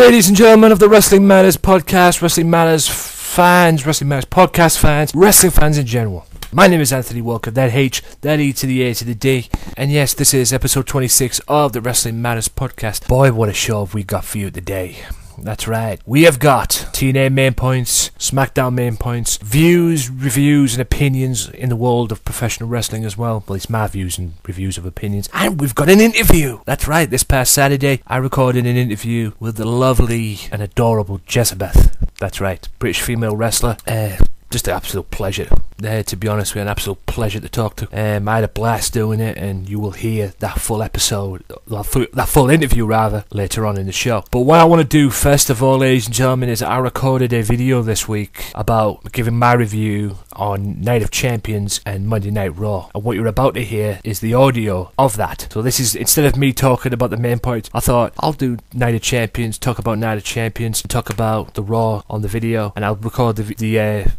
ladies and gentlemen of the Wrestling Matters podcast, Wrestling Matters fans, Wrestling Matters podcast fans, wrestling fans in general. My name is Anthony Walker, that H, that E to the A to the D, and yes, this is episode 26 of the Wrestling Matters podcast. Boy, what a show have we got for you today. That's right, we have got TNA main points, SmackDown main points, views, reviews and opinions in the world of professional wrestling as well. Well, it's my views and reviews of opinions. And we've got an interview. That's right, this past Saturday I recorded an interview with the lovely and adorable Jezabeth. That's right, British female wrestler. Just an absolute pleasure. To be honest with you, an absolute pleasure to talk to. I had a blast doing it, and you will hear that full episode, that full interview rather, later on in the show. But what I want to do first of all, ladies and gentlemen, is I recorded a video this week about giving my review on Night of Champions and Monday Night Raw. And what you're about to hear is the audio of that. So this is, instead of me talking about the main points, I thought I'll do Night of Champions, talk about Night of Champions, talk about the Raw on the video, and I'll record the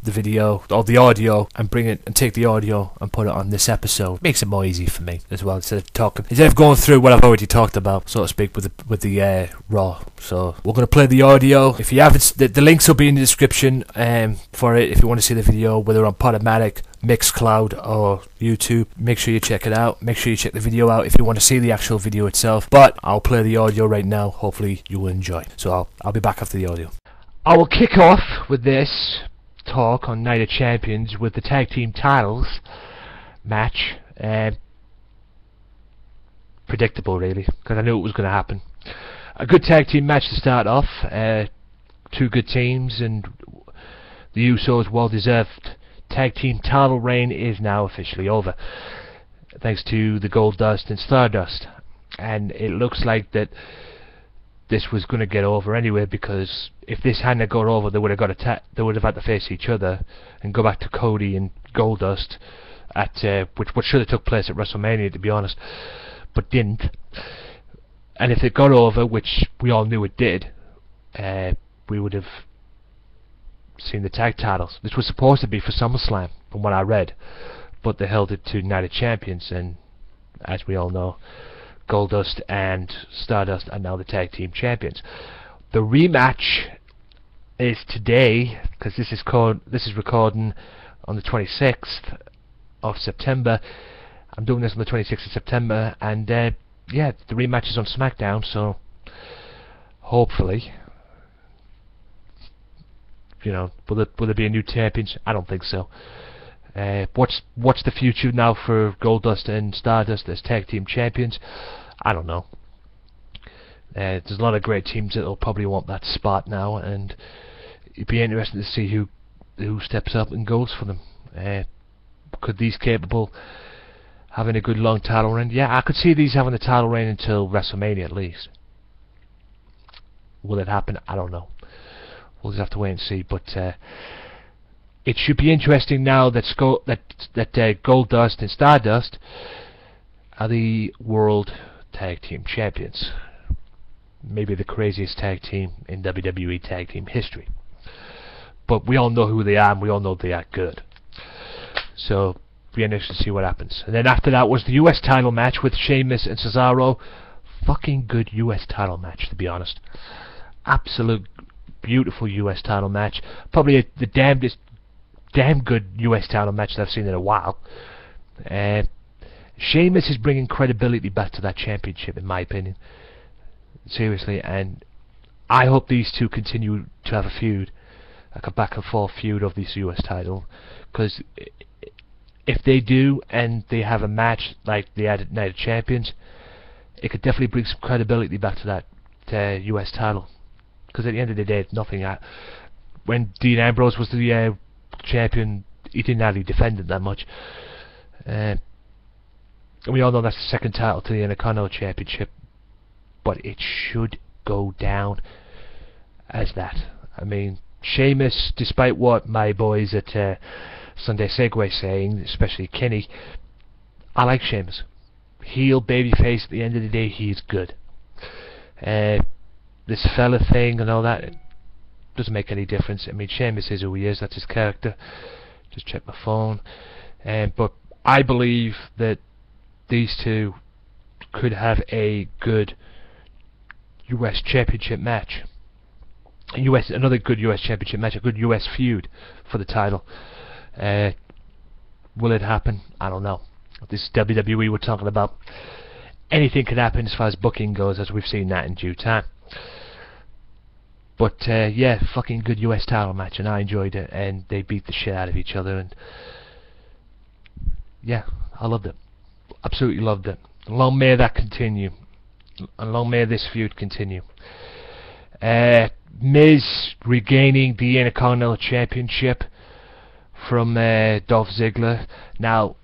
video or the audio and bring it and take the audio and put it on this episode. Makes it more easy for me as well, instead of going through what I've already talked about, so to speak, with the Raw. So we're going to play the audio. If you haven't, the links will be in the description for it if you want to see the video, whether on Podomatic, Mixcloud or YouTube. Make sure you check it out. Make sure you check the video out if you want to see the actual video itself. But I'll play the audio right now. Hopefully you will enjoy. So I'll be back after the audio. I will kick off with this talk on Night of Champions with the tag team titles match. Predictable, really, because I knew it was going to happen. A good tag team match to start off. Two good teams, and the Usos' well-deserved tag team title reign is now officially over, thanks to the Goldust and Stardust. And it looks like that this was going to get over anyway, because if this hadn't got over, they would have had to face each other and go back to Cody and Goldust at which should have took place at WrestleMania, to be honest, but didn't. And if it got over, which we all knew it did, we would have seen the tag titles. This was supposed to be for SummerSlam, from what I read, but they held it to Night of Champions, and as we all know, Goldust and Stardust are now the tag team champions. The rematch is today, because this is recording on the 26th of September. I'm doing this on the 26th of September, and yeah, the rematch is on SmackDown, so hopefully, you know, will there be a new champions? I don't think so. What's the future now for Goldust and Stardust as tag team champions? I don't know. There's a lot of great teams that will probably want that spot now, and it'd be interesting to see who steps up and goes for them. Could these capable having a good long title reign? Yeah, I could see these having the title reign until WrestleMania at least. Will it happen? I don't know. We'll just have to wait and see. But it should be interesting now that Goldust and Stardust are the World Tag Team Champions. Maybe the craziest tag team in WWE tag team history. But we all know who they are, and we all know they are good. So it'll be interesting to see what happens. And then after that was the US title match with Sheamus and Cesaro. Fucking good US title match, to be honest. Absolute beautiful US title match. Probably the damn good US title match that I've seen in a while. Sheamus is bringing credibility back to that championship, in my opinion. Seriously, and I hope these two continue to have a feud, like a back and forth feud of this US title, because if they do and they have a match like they had at Night of Champions, it could definitely bring some credibility back to that US title. Because at the end of the day, it's nothing. When Dean Ambrose was the champion, he didn't really defend it that much. And we all know that's the second title to the Intercontinental Championship, but it should go down as that. I mean, Sheamus, despite what my boys at Sunday Segue saying, especially Kenny, I like Sheamus. Heel, babyface, at the end of the day, he's good. This fella thing and all that, it doesn't make any difference. I mean, Sheamus is who he is, that's his character. Just check my phone. But I believe that these two could have a good US Championship match. another good US Championship match, a good US feud for the title. Will it happen? I don't know. This is WWE we're talking about. Anything can happen as far as booking goes, as we've seen that in due time. But yeah, fucking good US title match, and I enjoyed it, and they beat the shit out of each other, and yeah, I loved it. Absolutely loved it. Long may that continue, and long may this feud continue. Miz regaining the Intercontinental Championship from Dolph Ziggler. Now,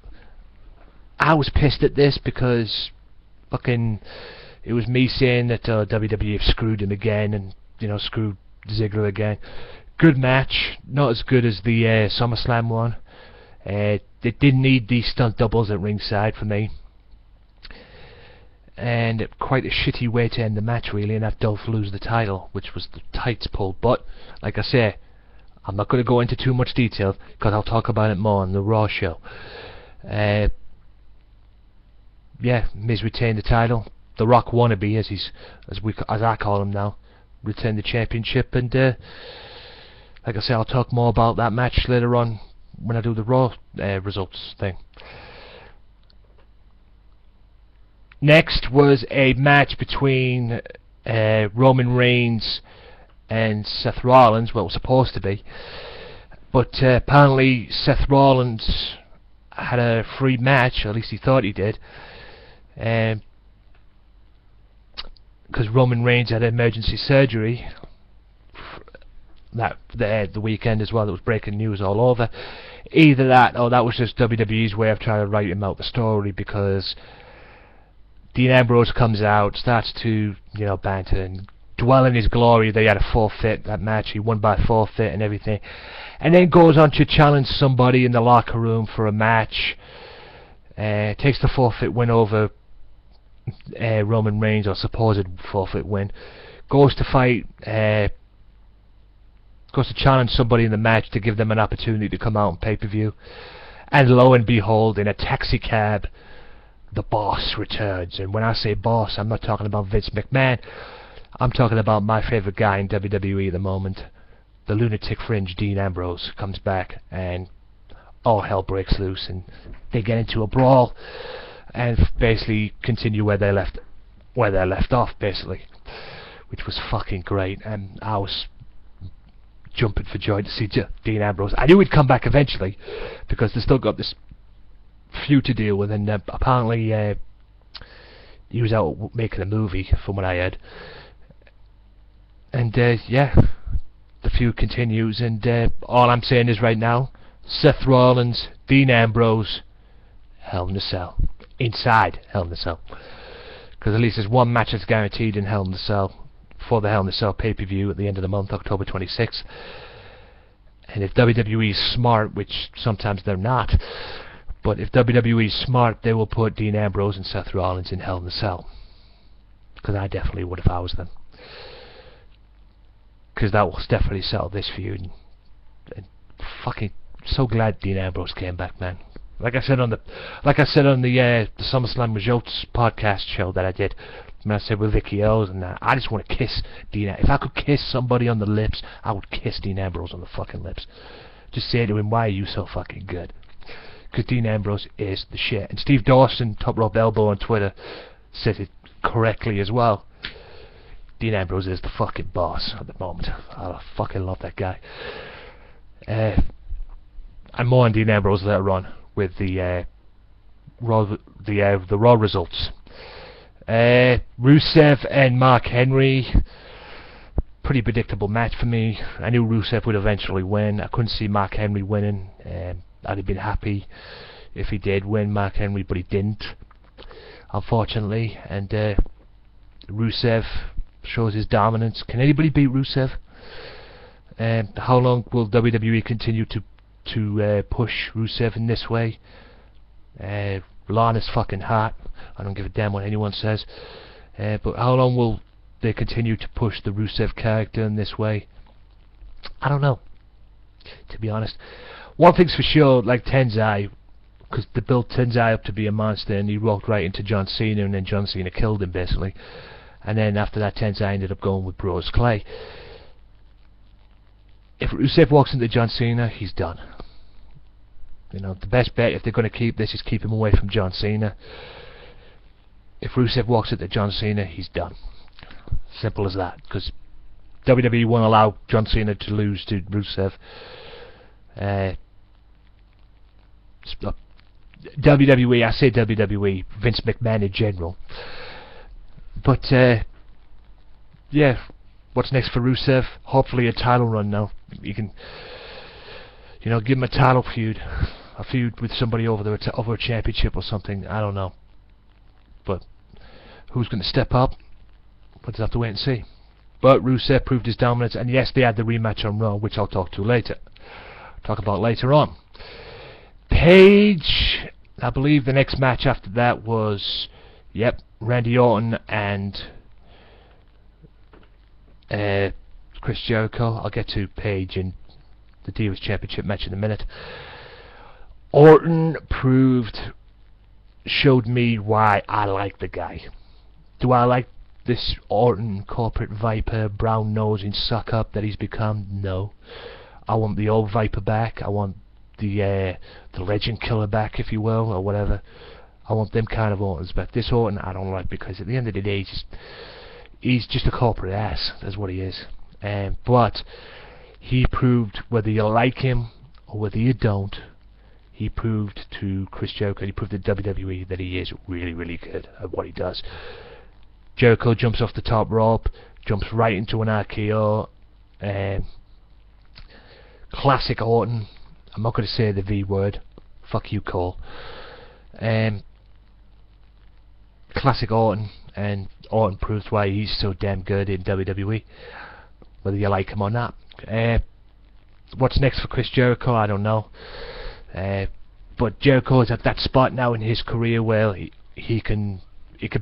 I was pissed at this because fucking it was me saying that WWE have screwed him again, and screwed Ziggler again. Good match, not as good as the SummerSlam one. They didn't need these stunt doubles at ringside for me, and quite a shitty way to end the match really, and have Dolph lose the title, which was the tights pull. But like I say, I'm not going to go into too much detail because I'll talk about it more on the Raw show. Yeah, Miz retained the title. The Rock wannabe, as I call him now, retained the championship, and like I say, I'll talk more about that match later on when I do the Raw results thing. Next was a match between Roman Reigns and Seth Rollins. Well, it was supposed to be, but apparently Seth Rollins had a free match, or at least he thought he did, because Roman Reigns had emergency surgery the weekend as well. That was breaking news all over. Either that, or that was just WWE's way of trying to write him out the story, because Dean Ambrose comes out, starts to banter and dwell in his glory that he had a forfeit that match, he won by forfeit and everything, and then goes on to challenge somebody in the locker room for a match. Takes the forfeit win over Roman Reigns, or supposed forfeit win, goes to fight, goes to challenge somebody in the match to give them an opportunity to come out on pay-per-view, and lo and behold, in a taxi cab, the boss returns. And when I say boss, I'm not talking about Vince McMahon, I'm talking about my favourite guy in WWE at the moment. The lunatic fringe Dean Ambrose comes back, and all hell breaks loose, and they get into a brawl and basically continue where they left off, basically, which was fucking great. And I was jumping for joy to see Dean Ambrose. I knew he'd come back eventually, because they still got this feud to deal with, and apparently he was out making a movie, from what I heard. And yeah, the feud continues, and all I'm saying is right now, Seth Rollins, Dean Ambrose, Hell in a Cell. Inside Hell in a Cell. Because at least there's one match that's guaranteed in Hell in a Cell, for the Hell in a Cell pay-per-view at the end of the month, October 26th. And if WWE is smart, which sometimes they're not, but if WWE is smart, they will put Dean Ambrose and Seth Rollins in Hell in a Cell. Because I definitely would if I was them. Because that will definitely settle this feud. And fucking so glad Dean Ambrose came back, man. Like I said on the SummerSlam Results podcast show that I did, when I said with Vicky, Earls and that, I just want to kiss Dean. If I could kiss somebody on the lips, I would kiss Dean Ambrose on the fucking lips. Just say to him, why are you so fucking good? Because Dean Ambrose is the shit. And Steve Dawson, Top Rope Elbow on Twitter, said it correctly as well. Dean Ambrose is the fucking boss at the moment. I fucking love that guy. And more on Dean Ambrose later on with the Raw results. Rusev and Mark Henry, pretty predictable match for me. I knew Rusev would eventually win. I couldn't see Mark Henry winning. I'd have been happy if he did win, Mark Henry, but he didn't, unfortunately. And Rusev shows his dominance. Can anybody beat Rusev? How long will WWE continue to push Rusev in this way? Lana's fucking hot. I don't give a damn what anyone says. But how long will they continue to push the Rusev character in this way? I don't know, to be honest. One thing's for sure, like Tenzai, because they built Tenzai up to be a monster, and he walked right into John Cena, and then John Cena killed him, basically. And then after that, Tenzai ended up going with Bros Clay. If Rusev walks into John Cena, he's done. You know, the best bet if they're going to keep this is keep him away from John Cena. If Rusev walks into John Cena, he's done. Simple as that. Because WWE won't allow John Cena to lose to Rusev. WWE, I say WWE, Vince McMahon in general. But yeah, what's next for Rusev? Hopefully a title run now. You can, you know, give him a title feud, a feud with somebody over a championship or something. I don't know. But who's going to step up? We'll just have to wait and see. But Rusev proved his dominance, and yes, they had the rematch on Raw, which I'll talk about later on. Paige, I believe the next match after that was, yep, Randy Orton and Chris Jericho. I'll get to Paige and the Divas Championship match in a minute. Orton showed me why I like the guy. Do I like this Orton corporate Viper, brown nosing suck up that he's become? No. I want the old Viper back. I want the legend killer back, if you will, or whatever. I want them kind of Ortons back. This Orton I don't like, because at the end of the day he's just a corporate ass. That's what he is. But he proved, whether you like him or whether you don't, he proved to Chris Jericho, he proved to WWE that he is really, really good at what he does. Jericho jumps off the top rope, jumps right into an RKO. Classic Orton. I'm not going to say the V word. Fuck you, Cole. Classic Orton, and Orton proves why he's so damn good in WWE, whether you like him or not. What's next for Chris Jericho? I don't know. But Jericho's at that spot now in his career where he can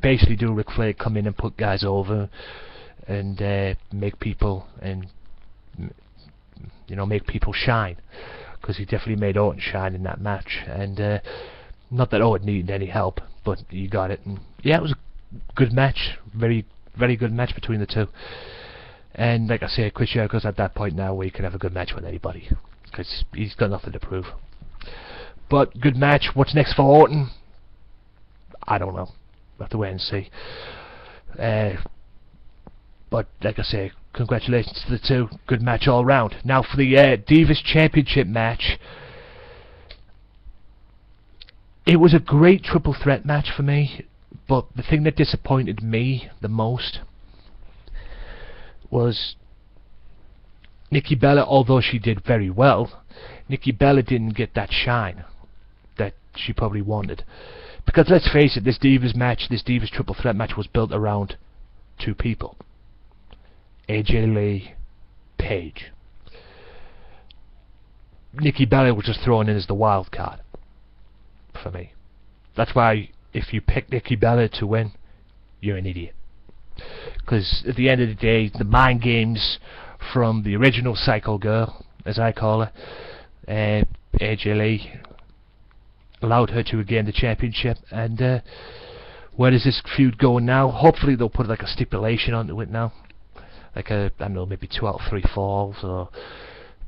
basically do Ric Flair, come in and put guys over, and make people make people shine, because he definitely made Orton shine in that match. And not that Orton needed any help, but he got it. And yeah, it was a good match, very, very good match between the two. And like I say, Chris Jericho's at that point now where he can have a good match with anybody, because he's got nothing to prove. But good match. What's next for Orton? I don't know. We'll have to wait and see. But like I say, congratulations to the two. Good match all round. Now for the Divas Championship match. It was a great triple threat match for me, but the thing that disappointed me the most was Nikki Bella. Although she did very well, Nikki Bella didn't get that shine that she probably wanted. Because let's face it, this Divas match, this Divas triple threat match, was built around two people: AJ Lee, Paige. Nikki Bella was just thrown in as the wild card for me. That's why if you pick Nikki Bella to win, you're an idiot. Because at the end of the day, the mind games from the original Psycho Girl, as I call her, AJ Lee, allowed her to regain the championship. And where does this feud go now? Hopefully they'll put like a stipulation onto it now, like I don't know, maybe 2 out of 3 falls, or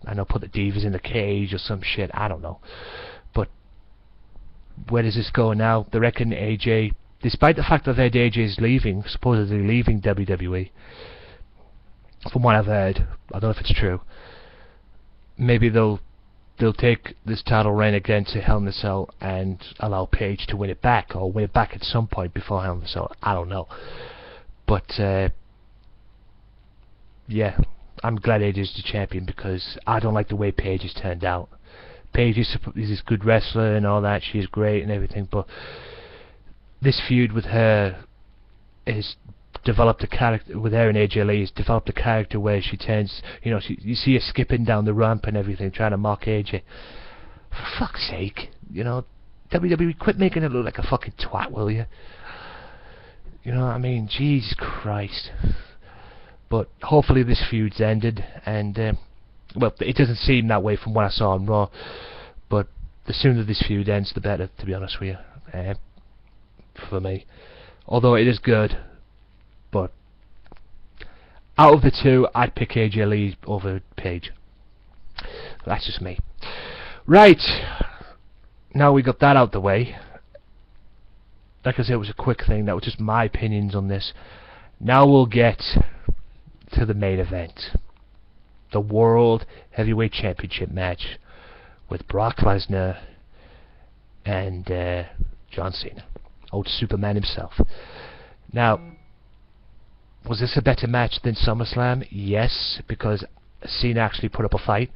I don't know, put the Divas in the cage or some shit. I don't know. But where does this go now? They reckon AJ, despite the fact that AJ is leaving, supposedly leaving WWE, from what I've heard, I don't know if it's true, maybe they'll take this title reign again to Hell in a Cell and allow Paige to win it back, or win it back at some point before Hell in a Cell. I don't know. But yeah, I'm glad AJ is the champion, because I don't like the way Paige has turned out. Paige is this good wrestler and all that, she is great and everything, but this feud with her has developed a character, with her and AJ Lee, has developed a character where she turns, you know, you see her skipping down the ramp and everything, trying to mock AJ. For fuck's sake, you know, WWE, quit making it look like a fucking twat, will you? You know what I mean? Jesus Christ. But hopefully this feud's ended, and well, it doesn't seem that way from what I saw on Raw, but the sooner this feud ends, the better, to be honest with you, for me. Although it is good, but out of the two, I'd pick AJ Lee over Paige. That's just me. Right. Now we got that out the way. Like I said, it was a quick thing. That was just my opinions on this. Now we'll get to the main event. The World Heavyweight Championship match with Brock Lesnar and John Cena. Old Superman himself. Now, was this a better match than SummerSlam? Yes, because Cena actually put up a fight.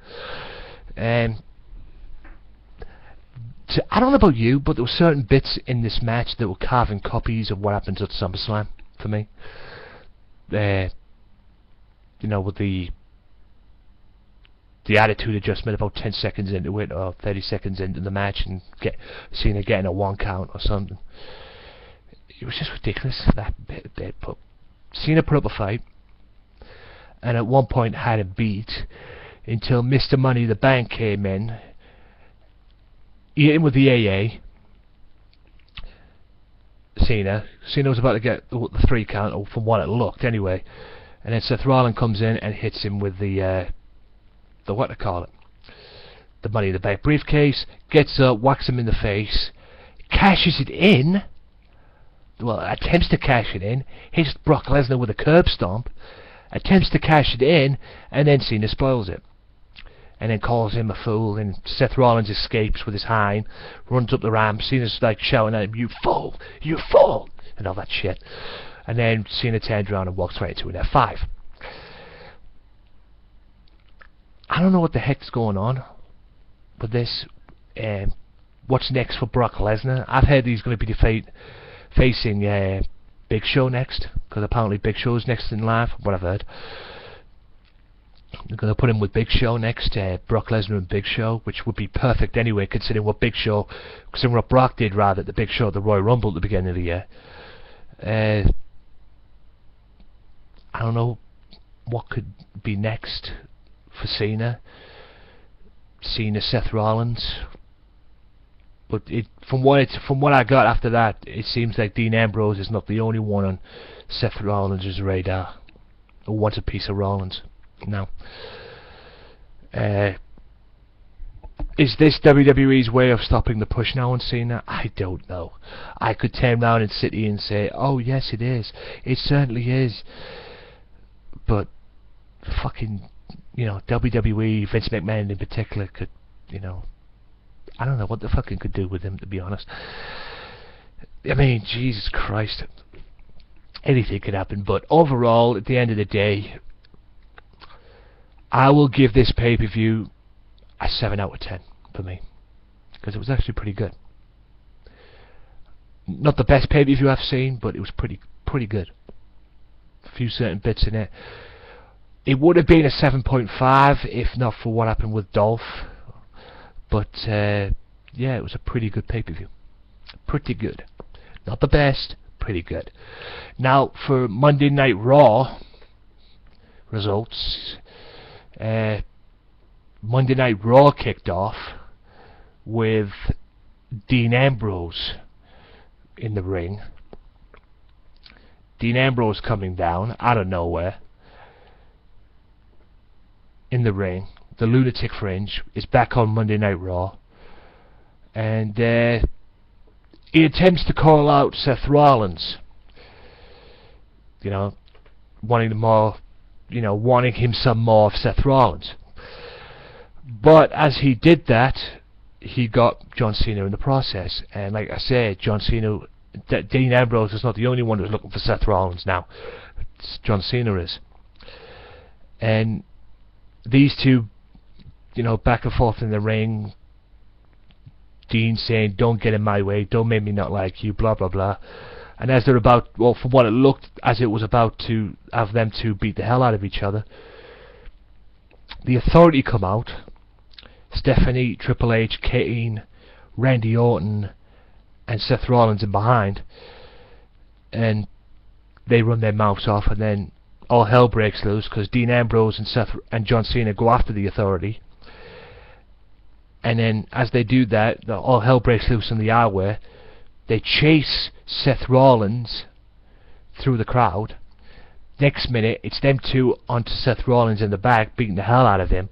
I don't know about you, but there were certain bits in this match that were carving copies of what happened at SummerSlam for me. You know, with the attitude adjustment about 10 seconds into it, or 30 seconds into the match, and Cena getting a 1 count or something. It was just ridiculous, that bit. But Cena put up a fight, and at one point had him beat, until Mr. Money in the Bank came in. He hit him with the AA. Cena was about to get the 3 count, or from what it looked anyway. And then Seth Rollins comes in and hits him with the what to call it, the Money in the Bank briefcase. Gets up, whacks him in the face, cashes it in. Well, attempts to cash it in. Hits Brock Lesnar with a curb stomp. Attempts to cash it in, and then Cena spoils it. And then calls him a fool, and Seth Rollins escapes with his hind, runs up the ramp. Cena's like shouting at him, "You fool! You fool!" and all that shit. And then Cena turns around and walks right into an F5. I don't know what the heck's going on with this. What's next for Brock Lesnar? I've heard he's going to be facing Big Show next, because apparently Big Show's next in live, what I've heard. They're going to put him with Big Show next, Brock Lesnar and Big Show, which would be perfect anyway, considering what Brock did rather at the Big Show at the Royal Rumble at the beginning of the year. I don't know what could be next for Cena, Seth Rollins, but from what I got after that, it seems like Dean Ambrose is not the only one on Seth Rollins' radar who wants a piece of Rollins. Now, is this WWE's way of stopping the push now on Cena? I don't know. I could turn around and sit here and say, oh yes it is, it certainly is, but fucking, you know, WWE, Vince McMahon in particular, could, you know, I don't know what the fucking could do with him, to be honest. I mean, Jesus Christ, anything could happen. But overall, at the end of the day, I will give this pay-per-view a 7 out of 10 for me, because it was actually pretty good. Not the best pay-per-view I've seen, but it was pretty good. A few certain bits in it. It would have been a 7.5 if not for what happened with Dolph. But yeah, it was a pretty good pay-per-view. Pretty good. Not the best, pretty good. Now for Monday Night Raw results. Monday Night Raw kicked off with Dean Ambrose in the ring. Dean Ambrose coming down out of nowhere in the ring. The Lunatic Fringe is back on Monday Night Raw, and he attempts to call out Seth Rollins, you know, wanting him some more of Seth Rollins. But as he did that, he got John Cena in the process. And like I said, Dean Ambrose is not the only one who's looking for Seth Rollins now. John Cena is. And these two, you know, back and forth in the ring. Dean saying, "Don't get in my way, don't make me not like you," blah blah blah. And as they're about, well, from what it looked as it was about to have them two beat the hell out of each other, the Authority come out. Stephanie, Triple H, Kane, Randy Orton, and Seth Rollins in behind, and they run their mouths off, and then all hell breaks loose because Dean Ambrose and John Cena go after the Authority. And then as they do that, all hell breaks loose in the aisle. They chase Seth Rollins through the crowd. Next minute, it's them two onto Seth Rollins in the back, beating the hell out of him.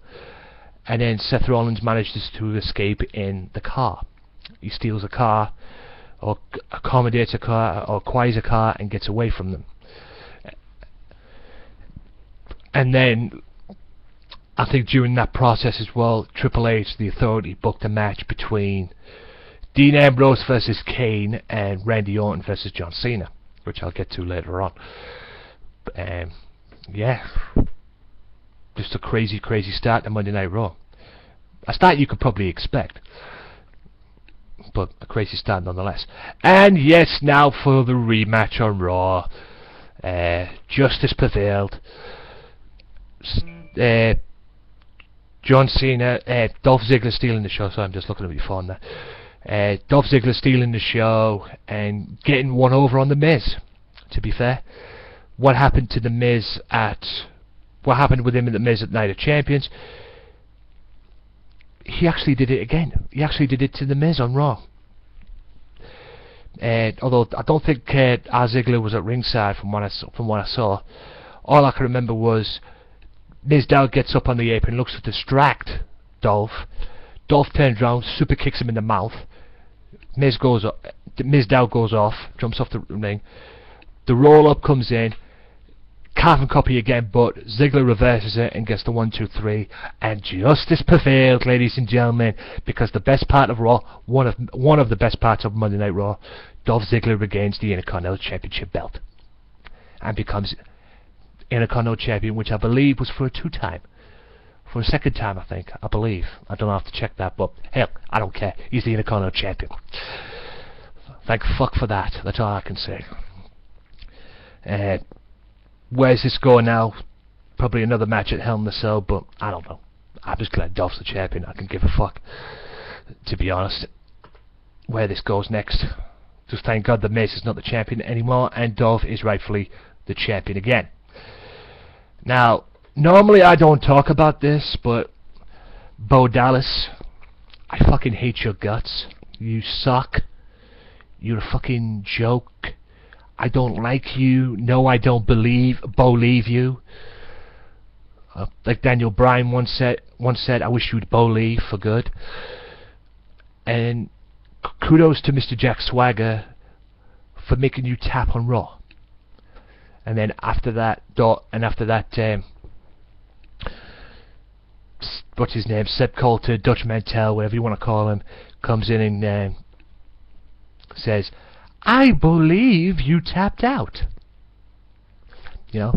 and then Seth Rollins manages to escape in the car. He steals a car, or accommodates a car, or acquires a car, and gets away from them. And then, I think during that process as well, Triple H, the Authority, booked a match between Dean Ambrose versus Kane and Randy Orton versus John Cena, which I'll get to later on. Yeah, just a crazy start to Monday Night Raw. A start you could probably expect, but a crazy start nonetheless. And yes, now for the rematch on Raw. Justice prevailed. John Cena, Dolph Ziggler stealing the show. So I'm just looking at my phone now. Dolph Ziggler stealing the show and getting one over on the Miz. To be fair, what happened with him and the Miz at Night of Champions? He actually did it again. He actually did it to the Miz on Raw. Although I don't think Ziggler was at ringside from what I saw. All I can remember was Miz Dow gets up on the apron, looks to distract Dolph. Dolph turns around, super kicks him in the mouth. Miz Dow goes off, jumps off the ring. The roll up comes in, carbon copy again, but Ziggler reverses it and gets the 1, 2, 3, and justice prevailed, ladies and gentlemen, because the best part of Raw, one of the best parts of Monday Night Raw, Dolph Ziggler regains the Intercontinental Championship belt and becomes Intercontinental Champion, which I believe was for a second time, I believe. I don't have to check that, but hell, I don't care. He's the Intercontinental Champion. Thank fuck for that. That's all I can say. Where's this going now? Probably another match at Hell in a Cell, but I don't know. I'm just glad Dolph's the champion. I can give a fuck, to be honest, where this goes next. Just thank God the Miz is not the champion anymore, and Dolph is rightfully the champion again. Now, normally I don't talk about this, but Bo Dallas, I fucking hate your guts. You suck. You're a fucking joke. I don't like you. No, I don't believe you. Like Daniel Bryan once said, I wish you'd leave for good. And kudos to Mr. Jack Swagger for making you tap on Raw. And then after that, what's his name? Seb Coulter, Dutch Mantel, whatever you want to call him, comes in and says, I believe you tapped out. You know,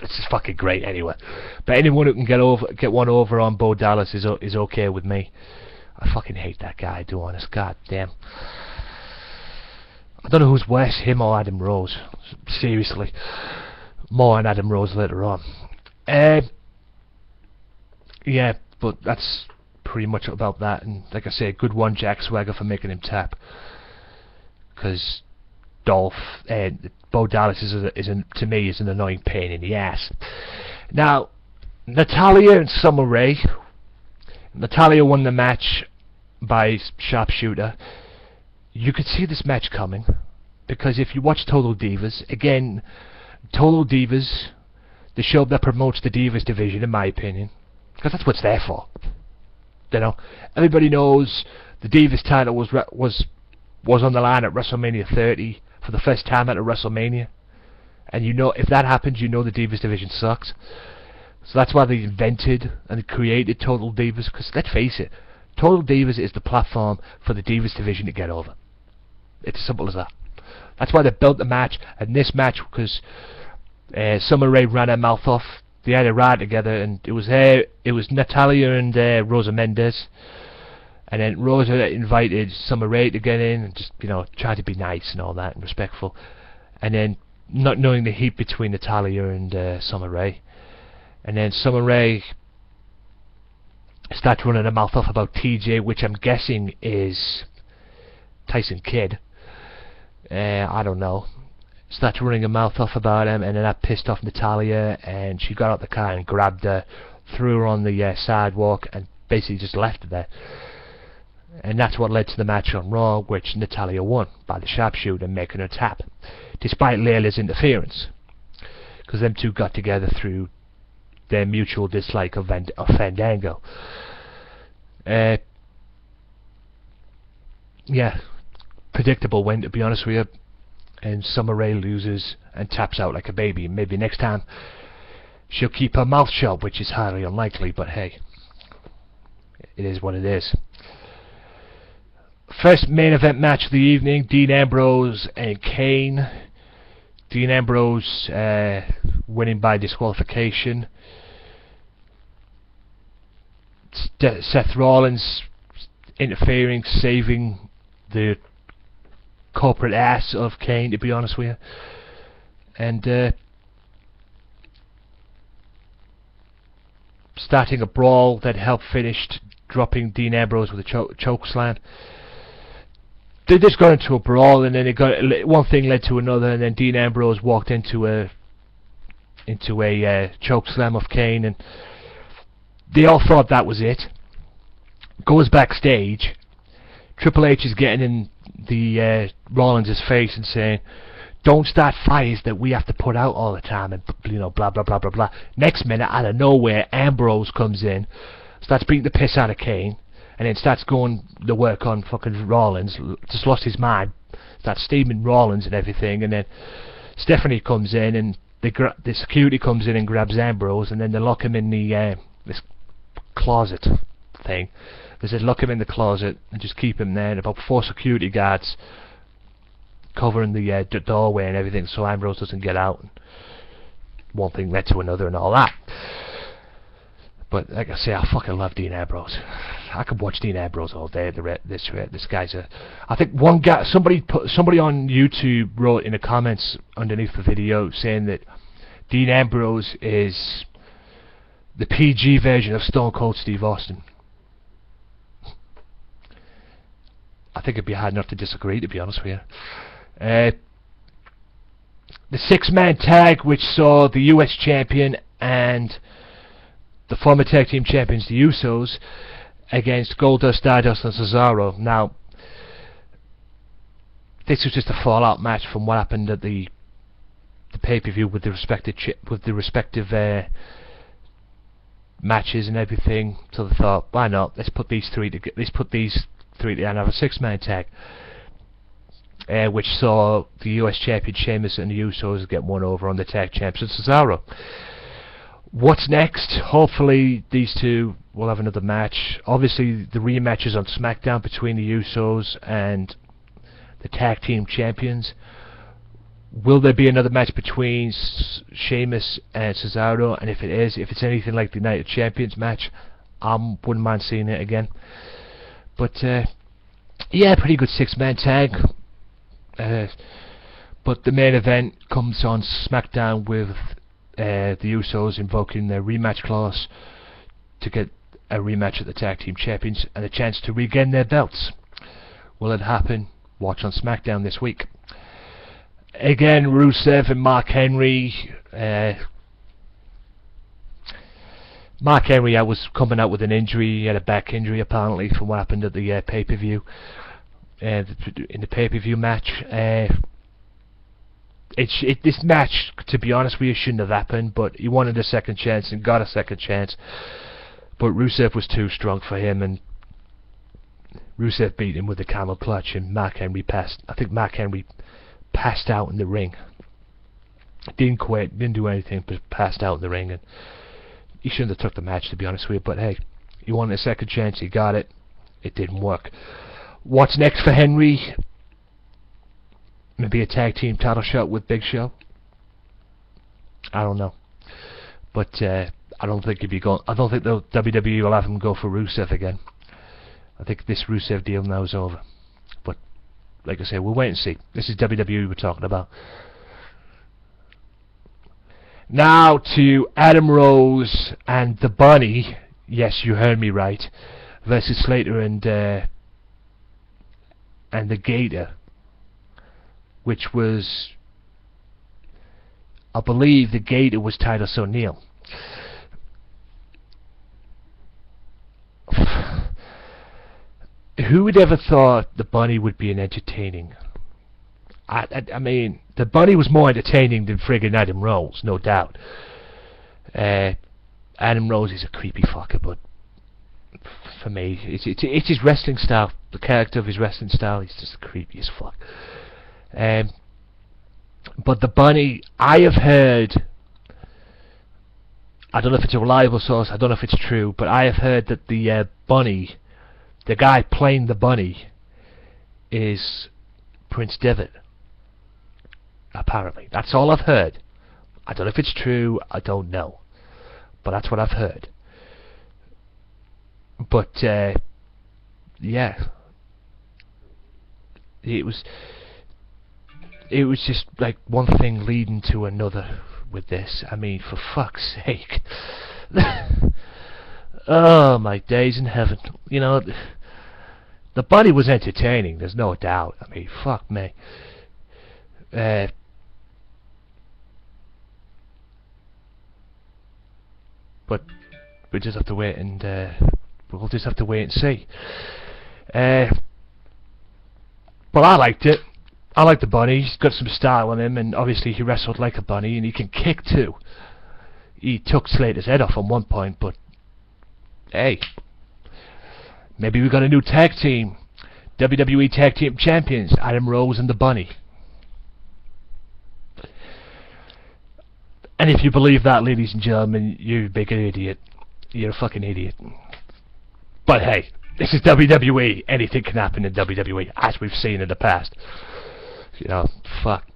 this is fucking great anyway. But anyone who can get one over on Bo Dallas is okay with me. I fucking hate that guy, to be honest. God damn. I don't know who's worse, him or Adam Rose. Seriously. More on Adam Rose later on. Yeah, but that's pretty much about that. And like I say, good one, Jack Swagger, for making him tap. Because Dolph and Bo Dallas to me is an annoying pain in the ass. Now, Natalya and Summer Rae. Natalya won the match by sharpshooter. You could see this match coming, because if you watch Total Divas, again, Total Divas, the show that promotes the Divas division, in my opinion, because that's what it's there for. You know, everybody knows the Divas title was on the line at WrestleMania 30 for the first time at a WrestleMania, and you know, if that happens, you know the Divas division sucks. So that's why they invented and created Total Divas, because let's face it, Total Divas is the platform for the Divas division to get over. It's as simple as that. That's why they built the match, and this match, because Summer Rae ran her mouth off. They had a ride together, and it was Natalya and Rosa Mendes, and then Rosa invited Summer Rae to get in and just, you know, try to be nice and all that and respectful, and then not knowing the heat between Natalya and Summer Rae, and then Summer Rae starts running her mouth off about TJ, which I'm guessing is Tyson Kidd. I don't know. Started running her mouth off about him, and then that pissed off Natalya, and she got out the car and grabbed her, threw her on the sidewalk, and basically just left her there. And that's what led to the match on Raw, which Natalya won by the sharpshooter making her tap, despite Layla's interference, because them two got together through their mutual dislike of Fandango. Yeah, predictable win, to be honest with you. And Summer Rae loses and taps out like a baby. Maybe next time she'll keep her mouth shut, which is highly unlikely, but hey, it is what it is. First main event match of the evening, Dean Ambrose and Kane. Dean Ambrose winning by disqualification. Seth Rollins interfering, saving the corporate ass of Kane, to be honest with you. And starting a brawl that helped finish, dropping Dean Ambrose with a choke slam. They just got into a brawl, and then one thing led to another, and then Dean Ambrose walked into a choke slam of Kane, and they all thought that was it. Goes backstage. Triple H is getting in the Rollins' face and saying, "Don't start fires that we have to put out all the time," and blah blah blah blah blah. Next minute, out of nowhere, Ambrose comes in, starts beating the piss out of Kane, and then starts going to work on fucking Rollins. Just lost his mind. Starts steaming Rollins and everything, and then Stephanie comes in, and the security comes in and grabs Ambrose, and then they lock him in the this closet thing. They said lock him in the closet and just keep him there, and about 4 security guards covering the doorway and everything, so Ambrose doesn't get out. And one thing led to another and all that. But like I say, I fucking love Dean Ambrose. I could watch Dean Ambrose all day. This guy's a... I think one guy, somebody on YouTube wrote in the comments underneath the video saying that Dean Ambrose is the PG version of Stone Cold Steve Austin. I think it'd be hard enough to disagree, to be honest with you. The 6-man tag, which saw the US champion and the former tag team champions, the Usos, against Goldust, Stardust and Cesaro. Now, this was just a fallout match from what happened at the pay-per-view with the respective matches and everything. So they thought, why not? Let's put these three together. And have a 6-man tag, which saw the US champion Sheamus and the Usos get one over on the tag champs and Cesaro. What's next? Hopefully these two will have another match. Obviously the rematch is on SmackDown between the Usos and the tag team champions. Will there be another match between Sheamus and Cesaro? And if it is, if it's anything like the United Champions match, I wouldn't mind seeing it again. But yeah, pretty good 6-man tag. But the main event comes on SmackDown with the Usos invoking their rematch clause to get a rematch at the tag team champions and a chance to regain their belts. Will it happen? Watch on SmackDown this week. Again, Rusev and Mark Henry. Mark Henry was coming out with an injury. He had a back injury apparently from what happened at the pay-per-view. In the pay-per-view match. This match, to be honest with you, shouldn't have happened, but he wanted a second chance and got a second chance. But Rusev was too strong for him, and Rusev beat him with the camel clutch, and Mark Henry passed. I think Mark Henry passed out in the ring. Didn't quit, didn't do anything, but passed out in the ring, and he shouldn't have took the match, to be honest with you. But hey, he wanted a second chance, he got it. It didn't work. What's next for Henry? Maybe a tag team title shot with Big Show. I don't know, but I don't think the WWE will have him go for Rusev again. I think this Rusev deal now is over. But like I say, we'll wait and see. This is WWE we're talking about. Now to Adam Rose and the Bunny. Yes, you heard me right. Versus Slater and the Gator, which was, I believe the Gator was Titus O'Neil. Who would ever thought the Bunny would be an entertaining? I mean, the Bunny was more entertaining than friggin' Adam Rose, no doubt. Adam Rose is a creepy fucker, but for me, it's his wrestling style. The character of his wrestling style, he's just creepy as fuck. But the bunny, I have heard, I don't know if it's a reliable source, I don't know if it's true, but I have heard that the bunny, the guy playing the bunny, is Prince Devitt. Apparently. That's all I've heard. I don't know if it's true, I don't know. But that's what I've heard. But, yeah. It was just like one thing leading to another with this. I mean, for fuck's sake. Oh, my days in heaven. You know, the bunny was entertaining, there's no doubt. I mean, fuck me. But we just have to wait and we'll just have to wait and see. But I liked it. I like the bunny. He's got some style on him, and obviously he wrestled like a bunny, and he can kick too. He took Slater's head off on one point, but hey, maybe we got a new tag team. WWE Tag Team Champions, Adam Rose and the Bunny. And if you believe that, ladies and gentlemen, you big idiot. You're a fucking idiot. But hey, this is WWE. Anything can happen in WWE, as we've seen in the past. You know, fuck.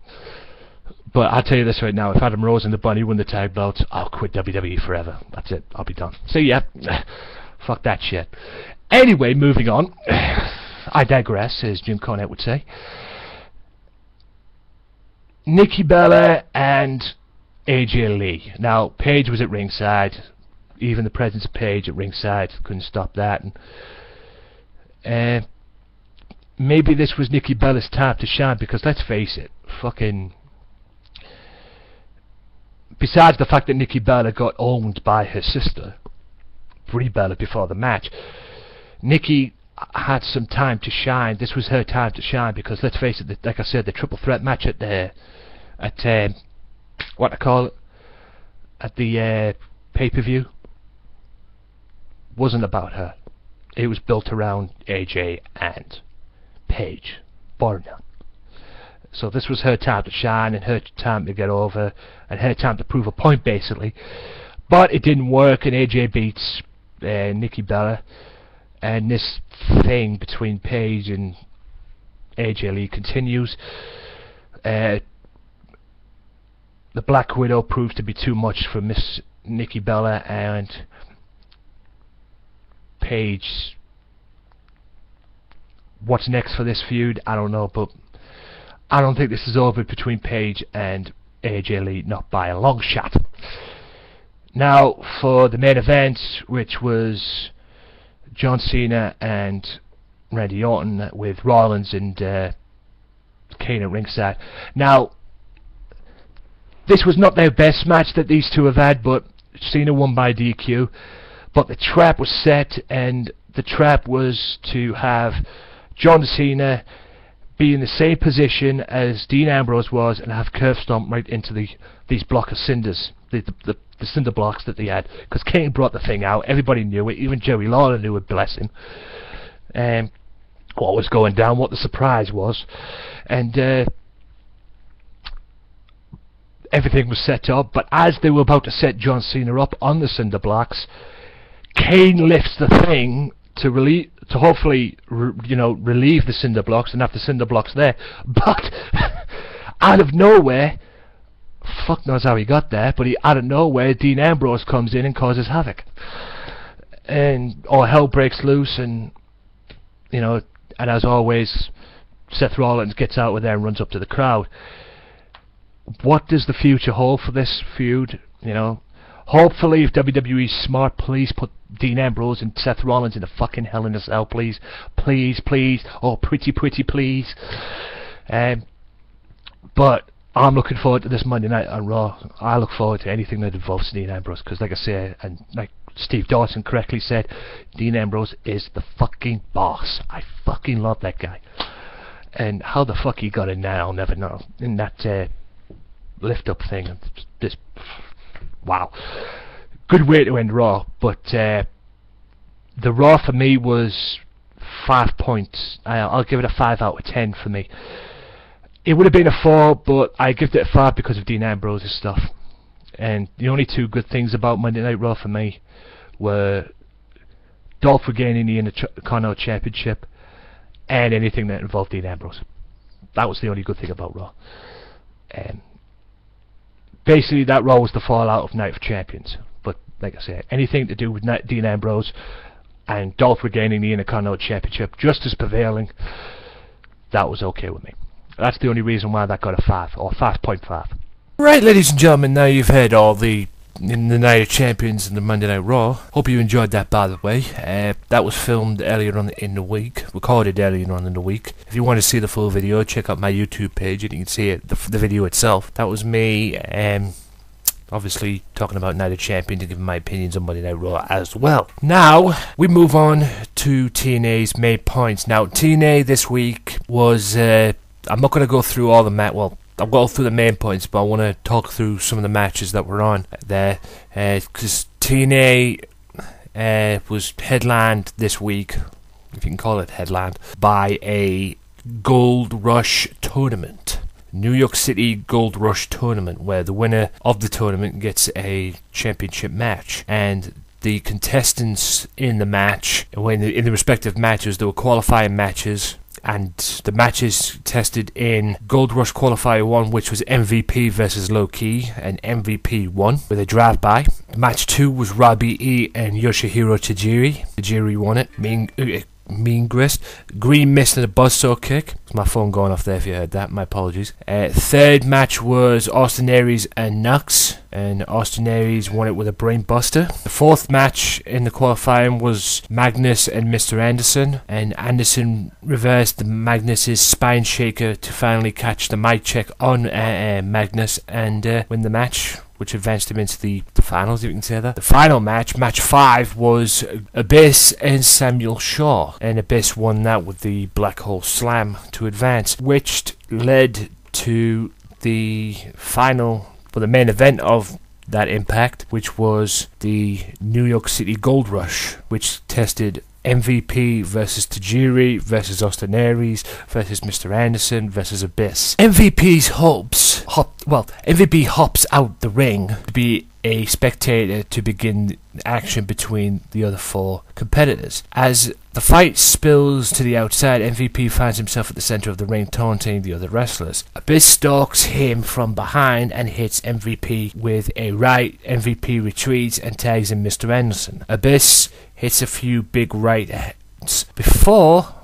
But I'll tell you this right now, if Adam Rose and the Bunny win the tag belts, I'll quit WWE forever. That's it. I'll be done. See ya. Fuck that shit. Anyway, moving on. I digress, as Jim Cornette would say. Nikki Bella and AJ Lee. Now, Paige was at ringside. Even the presence of Paige at ringside couldn't stop that. And maybe this was Nikki Bella's time to shine, because let's face it, fucking... Besides the fact that Nikki Bella got owned by her sister, Brie Bella, before the match, Nikki had some time to shine. This was her time to shine, because let's face it, like I said, the triple threat match at the what I call it, at the pay-per-view wasn't about her. It was built around AJ and Paige, bar none. So this was her time to shine, and her time to get over, and her time to prove a point, basically. But it didn't work, and AJ beats Nikki Bella, and this thing between Paige and AJ Lee continues. The Black Widow proves to be too much for Miss Nikki Bella, and Paige. What's next for this feud? I don't know, but I don't think this is over between Paige and AJ Lee, not by a long shot. Now, for the main event, which was John Cena and Randy Orton with Rollins and Kane at ringside. Now, this was not their best match that these two have had, but Cena won by DQ. But the trap was set, and the trap was to have John Cena be in the same position as Dean Ambrose was, and have curve stomp right into these block of cinders, the cinder blocks that they had, because Kane brought the thing out. Everybody knew it, even Joey Lawler knew it, bless him, what was going down, what the surprise was, and everything was set up. But as they were about to set John Cena up on the cinder blocks, Kane lifts the thing to hopefully relieve the cinder blocks and have the cinder blocks there. But out of nowhere, fuck knows how he got there, but out of nowhere, Dean Ambrose comes in and causes havoc, and all hell breaks loose. And and as always, Seth Rollins gets out with there and runs up to the crowd. What does the future hold for this feud? Hopefully, if WWE's smart, please put Dean Ambrose and Seth Rollins in the fucking Hell in a Cell, please. Please, please. Oh, pretty, please. But I'm looking forward to this Monday night on Raw. I look forward to anything that involves Dean Ambrose, because like I say, and like Steve Dawson correctly said, Dean Ambrose is the fucking boss. I fucking love that guy. And how the fuck he got in there, I'll never know. In that lift-up thing. Wow. good way to end Raw, but the Raw for me was 5 points. I'll give it a 5 out of 10 for me. It would have been a 4, but I give it a 5 because of Dean Ambrose's stuff. And the only two good things about Monday Night Raw for me were Dolph regaining the Intercontinental Championship and anything that involved Dean Ambrose. That was the only good thing about Raw. Basically, that Raw was the fallout of Night of Champions. But like I said, anything to do with Dean Ambrose and Dolph regaining the Intercontinental Championship just as prevailing, that was okay with me. That's the only reason why that got a 5, or 5.5. Right, ladies and gentlemen, now you've heard all the Night of Champions and the Monday Night Raw. Hope you enjoyed that, by the way. That was filmed earlier on in the week, recorded earlier on in the week. If you want to see the full video, check out my YouTube page and you can see it, the video itself. That was me, obviously talking about Night of Champions and giving my opinions on Monday Night Raw as well. Now, we move on to TNA's main points. Now, TNA this week was, I'm not going to go through all the well, I'll go through the main points, but I want to talk through some of the matches that were on there, because TNA was headlined this week, if you can call it headlined, by a Gold Rush tournament. New York City Gold Rush tournament, where the winner of the tournament gets a championship match. And the contestants in the match, in the respective matches, there were qualifying matches, and the matches tested in Gold Rush Qualifier 1, which was MVP versus Low Key, and MVP won with a drive-by. Match 2 was Robbie E and Yoshihiro Tajiri. Tajiri won it. Mean Grist. Green missed in a buzzsaw kick. It's my phone going off there if you heard that. My apologies. Third match was Austin Aries and Nux, and Austin Aries won it with a brain buster. The fourth match in the qualifying was Magnus and Mr. Anderson, and Anderson reversed the Magnus's spine shaker to finally catch the mic check on Magnus and win the match, which advanced him into the finals, if you can say that. The final match, match 5, was Abyss and Samuel Shaw, and Abyss won that with the Black Hole Slam to advance, which led to the final, for the main event of that Impact, which was the New York City Gold Rush, which tested MVP versus Tajiri versus Austin Aries versus Mr. Anderson versus Abyss. MVP hops out the ring to be a spectator to begin action between the other 4 competitors. As the fight spills to the outside, MVP finds himself at the center of the ring taunting the other wrestlers. Abyss stalks him from behind and hits MVP with a right. MVP retreats and tags in Mr. Anderson. Abyss hits a few big rights before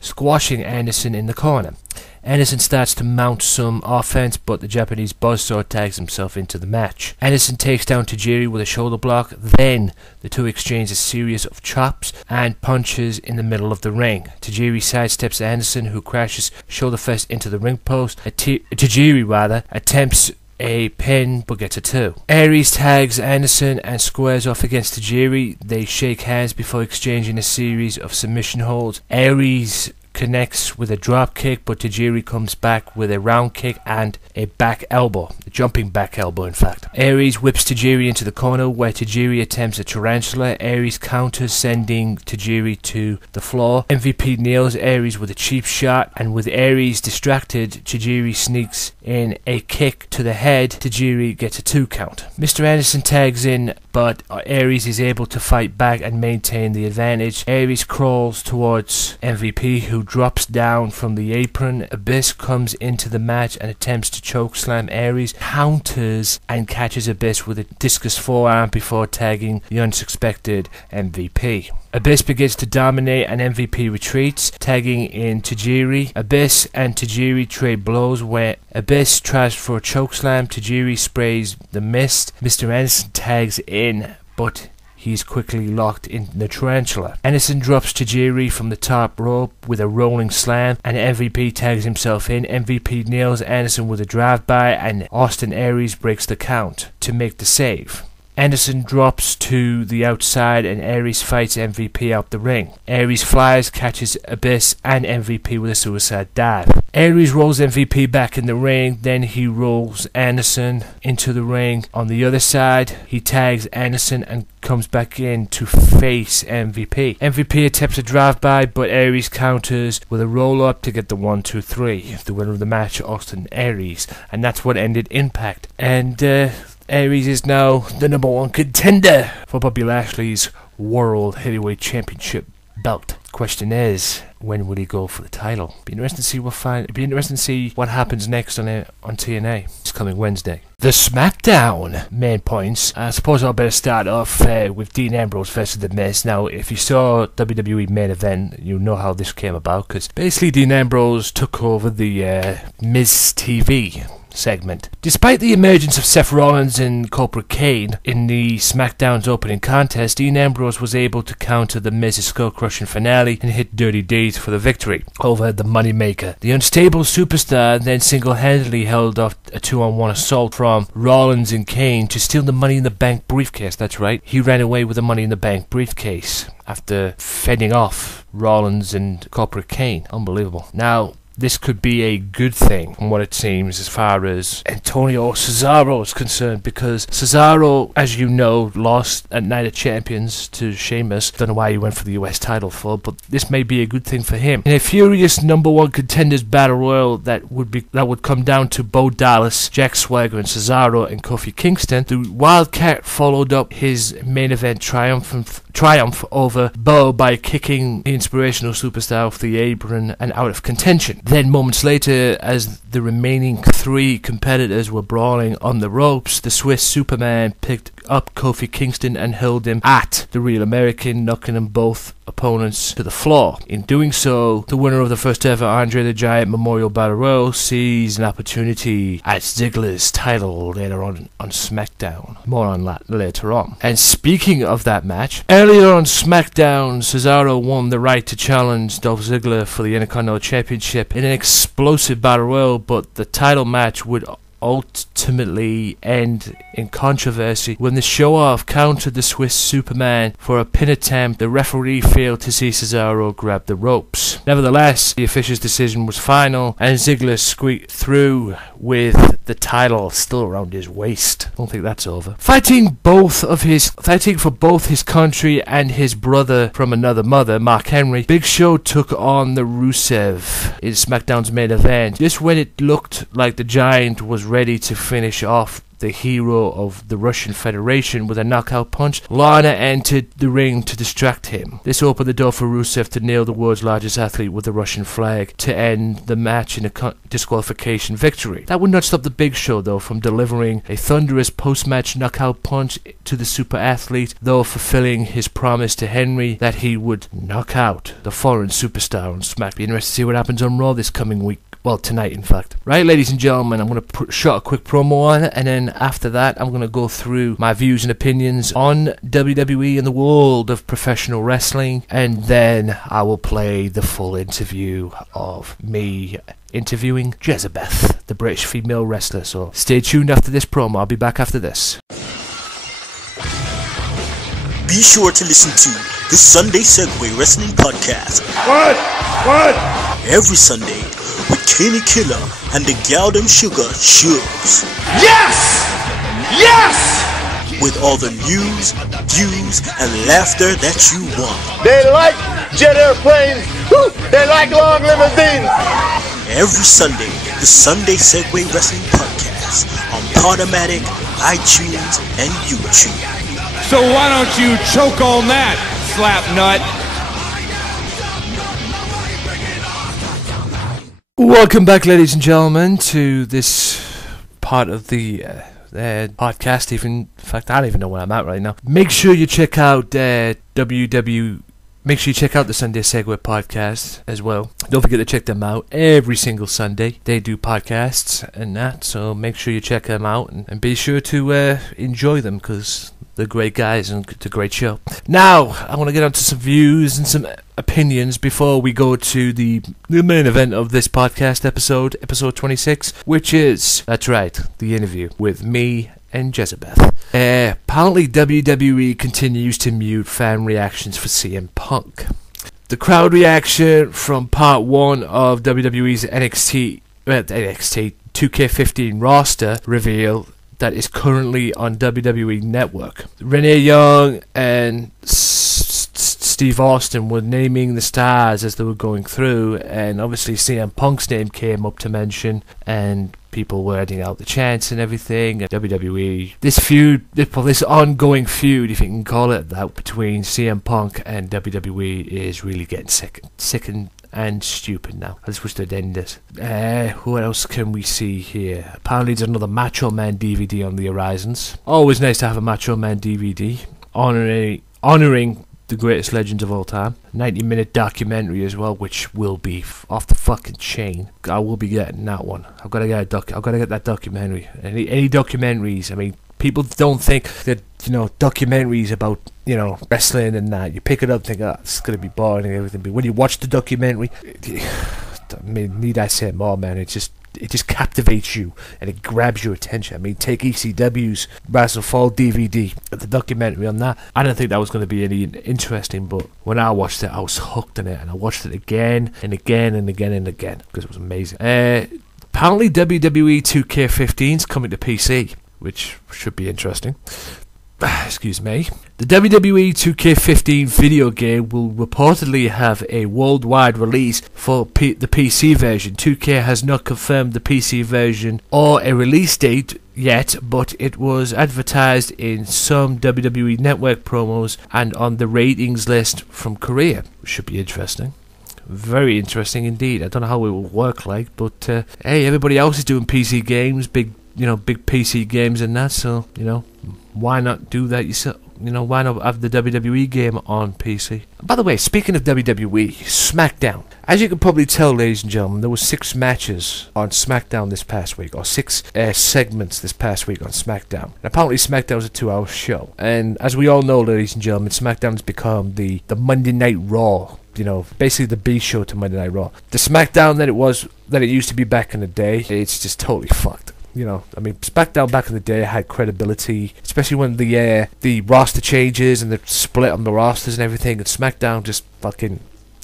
squashing Anderson in the corner. Anderson starts to mount some offense, but the Japanese buzzsaw tags himself into the match. Anderson takes down Tajiri with a shoulder block. Then the two exchange a series of chops and punches in the middle of the ring. Tajiri sidesteps Anderson, who crashes shoulder first into the ring post. Tajiri attempts a pin but gets a 2. Aries tags Anderson and squares off against Tajiri. They shake hands before exchanging a series of submission holds. Aries connects with a drop kick, but Tajiri comes back with a round kick and a back elbow, a jumping back elbow in fact. Aries whips Tajiri into the corner, where Tajiri attempts a tarantula. Aries counters, sending Tajiri to the floor. MVP nails Aries with a cheap shot, and with Aries distracted, Tajiri sneaks in a kick to the head. Tajiri gets a 2 count. Mr. Anderson tags in, but Aries is able to fight back and maintain the advantage. Aries crawls towards MVP, who drops down from the apron. Abyss comes into the match and attempts to chokeslam Aries, counters and catches Abyss with a discus forearm before tagging the unsuspected MVP. Abyss begins to dominate and MVP retreats, tagging in Tajiri. Abyss and Tajiri trade blows where Abyss tries for a chokeslam. Tajiri sprays the mist. Mr. Anderson tags in, but he's quickly locked in the tarantula. Anderson drops Tajiri from the top rope with a rolling slam, and MVP tags himself in. MVP nails Anderson with a drive-by, and Austin Aries breaks the count to make the save. Anderson drops to the outside and Aries fights MVP out the ring. Aries flies, catches Abyss and MVP with a suicide dive. Aries rolls MVP back in the ring, then he rolls Anderson into the ring. On the other side, he tags Anderson and comes back in to face MVP. MVP attempts a drive-by, but Aries counters with a roll-up to get the 1-2-3. The winner of the match, Austin Aries, and that's what ended Impact. And Aries is now the #1 contender for Bobby Lashley's World Heavyweight Championship belt. Question is, when will he go for the title? Be interesting to see what happens next on TNA. It's coming Wednesday. The SmackDown main points. I suppose I'll better start off with Dean Ambrose versus The Miz. Now, if you saw WWE main event, you know how this came about, because basically Dean Ambrose took over the Miz TV segment. Despite the emergence of Seth Rollins and Cobra Kane in the SmackDown's opening contest, Dean Ambrose was able to counter the Miz's skull-crushing finale and hit Dirty Deeds for the victory over the Moneymaker. The unstable superstar then single-handedly held off a 2-on-1 assault from Rollins and Kane to steal the Money in the Bank briefcase. That's right, he ran away with the Money in the Bank briefcase after fending off Rollins and Cobra Kane. Unbelievable. Now, this could be a good thing from what it seems as far as Antonio Cesaro is concerned, because Cesaro, as you know, lost at Night of Champions to Sheamus. Don't know why he went for the US title for, but this may be a good thing for him. In a furious #1 contenders battle royal that would come down to Bo Dallas, Jack Swagger and Cesaro and Kofi Kingston, the Wildcat followed up his main event triumph over Bo by kicking the inspirational superstar off the apron and out of contention. Then moments later, as the remaining 3 competitors were brawling on the ropes, the Swiss Superman picked up Kofi Kingston and held him at the Real American, knocking them both opponents to the floor. In doing so, the winner of the first ever Andre the Giant Memorial Battle Royal sees an opportunity at Ziggler's title later on SmackDown. More on that later on. And speaking of that match, earlier on SmackDown, Cesaro won the right to challenge Dolph Ziggler for the Intercontinental Championship in an explosive Battle Royal, but the title match would ultimately end in controversy when the show-off countered the Swiss Superman for a pin attempt. The referee failed to see Cesaro grab the ropes. Nevertheless, the official's decision was final, and Ziggler squeaked through with the title still around his waist. Don't think that's over. Fighting for both his country and his brother from another mother, Mark Henry, Big Show took on the Rusev in SmackDown's main event. Just when it looked like the Giant was ready to finish off the hero of the Russian Federation with a knockout punch, Lana entered the ring to distract him. This opened the door for Rusev to nail the world's largest athlete with the Russian flag to end the match in a disqualification victory. That would not stop the Big Show, though, from delivering a thunderous post-match knockout punch to the super athlete, though fulfilling his promise to Henry that he would knock out the foreign superstar on SmackDown. Be interested to see what happens on Raw this coming week. Well, tonight, in fact. Right, ladies and gentlemen, I'm going to shot a quick promo on it, and then after that, I'm going to go through my views and opinions on WWE and the world of professional wrestling, and then I will play the full interview of me interviewing Jezabeth, the British female wrestler. So stay tuned after this promo. I'll be back after this. Be sure to listen to the Sunday Segue Wrestling Podcast. What? Every Sunday with Kenny Killer and the Galdem Sugar Shubs. Yes! With all the news, views, and laughter that you want. They like jet airplanes. Woo! They like long limousines. Every Sunday, the Sunday Segue Wrestling Podcast on Podomatic, iTunes, and YouTube. So why don't you choke on that, slap nut? Welcome back, ladies and gentlemen, to this part of the podcast. In fact, I don't even know where I'm at right now. Make sure you check out Make sure you check out the Sunday Segue podcast as well. Don't forget to check them out every single Sunday. They do podcasts and that, so make sure you check them out and be sure to enjoy them, because they're great guys and it's a great show. Now, I want to get on to some views and some opinions before we go to the main event of this podcast episode 26, which is, that's right, the interview with me and Jezabeth. Apparently, WWE continues to mute fan reactions for CM Punk. The crowd reaction from part 1 of WWE's NXT 2K15 roster reveal that is currently on WWE Network. Renee Young and Steve Austin were naming the stars as they were going through, and obviously CM Punk's name came up to mention, and people were adding out the chants and everything. And WWE, this ongoing feud, if you can call it that, between CM Punk and WWE is really getting sick and stupid now. I just wish they'd end it. What else can we see here? Apparently there's another Macho Man DVD on the horizons. Always nice to have a Macho Man DVD honouring the greatest legends of all time. 90-minute documentary as well, which will be off the fucking chain. I will be getting that one. I've got to get that documentary. Any documentaries, I mean, people don't think that, documentaries about, wrestling and that. You pick it up and think, it's going to be boring and everything. But when you watch the documentary, I mean, need I say more, man? It just captivates you and it grabs your attention. I mean, take ECW's Wrestle Fall DVD, the documentary on that. I didn't think that was going to be any interesting, but when I watched it, I was hooked on it, and I watched it again and again and again and again because it was amazing. Apparently, WWE 2K15 is coming to PC, which should be interesting. Excuse me. The WWE 2K15 video game will reportedly have a worldwide release for the PC version. 2K has not confirmed the PC version or a release date yet, but it was advertised in some WWE Network promos and on the ratings list from Korea. Should be interesting. Very interesting indeed. I don't know how it will work like, but hey, everybody else is doing PC games, big PC games and that, so, why not do that yourself? Why not have the WWE game on PC? By the way, speaking of WWE, SmackDown. As you can probably tell, ladies and gentlemen, there were 6 matches on SmackDown this past week, or 6 segments this past week on SmackDown. And apparently SmackDown was a 2-hour show. And as we all know, ladies and gentlemen, SmackDown's become the Monday Night Raw. Basically the B show to Monday Night Raw. The SmackDown that it used to be back in the day, it's just totally fucked. I mean, SmackDown back in the day had credibility, especially when the roster changes and the split on the rosters and everything. And SmackDown just fucking,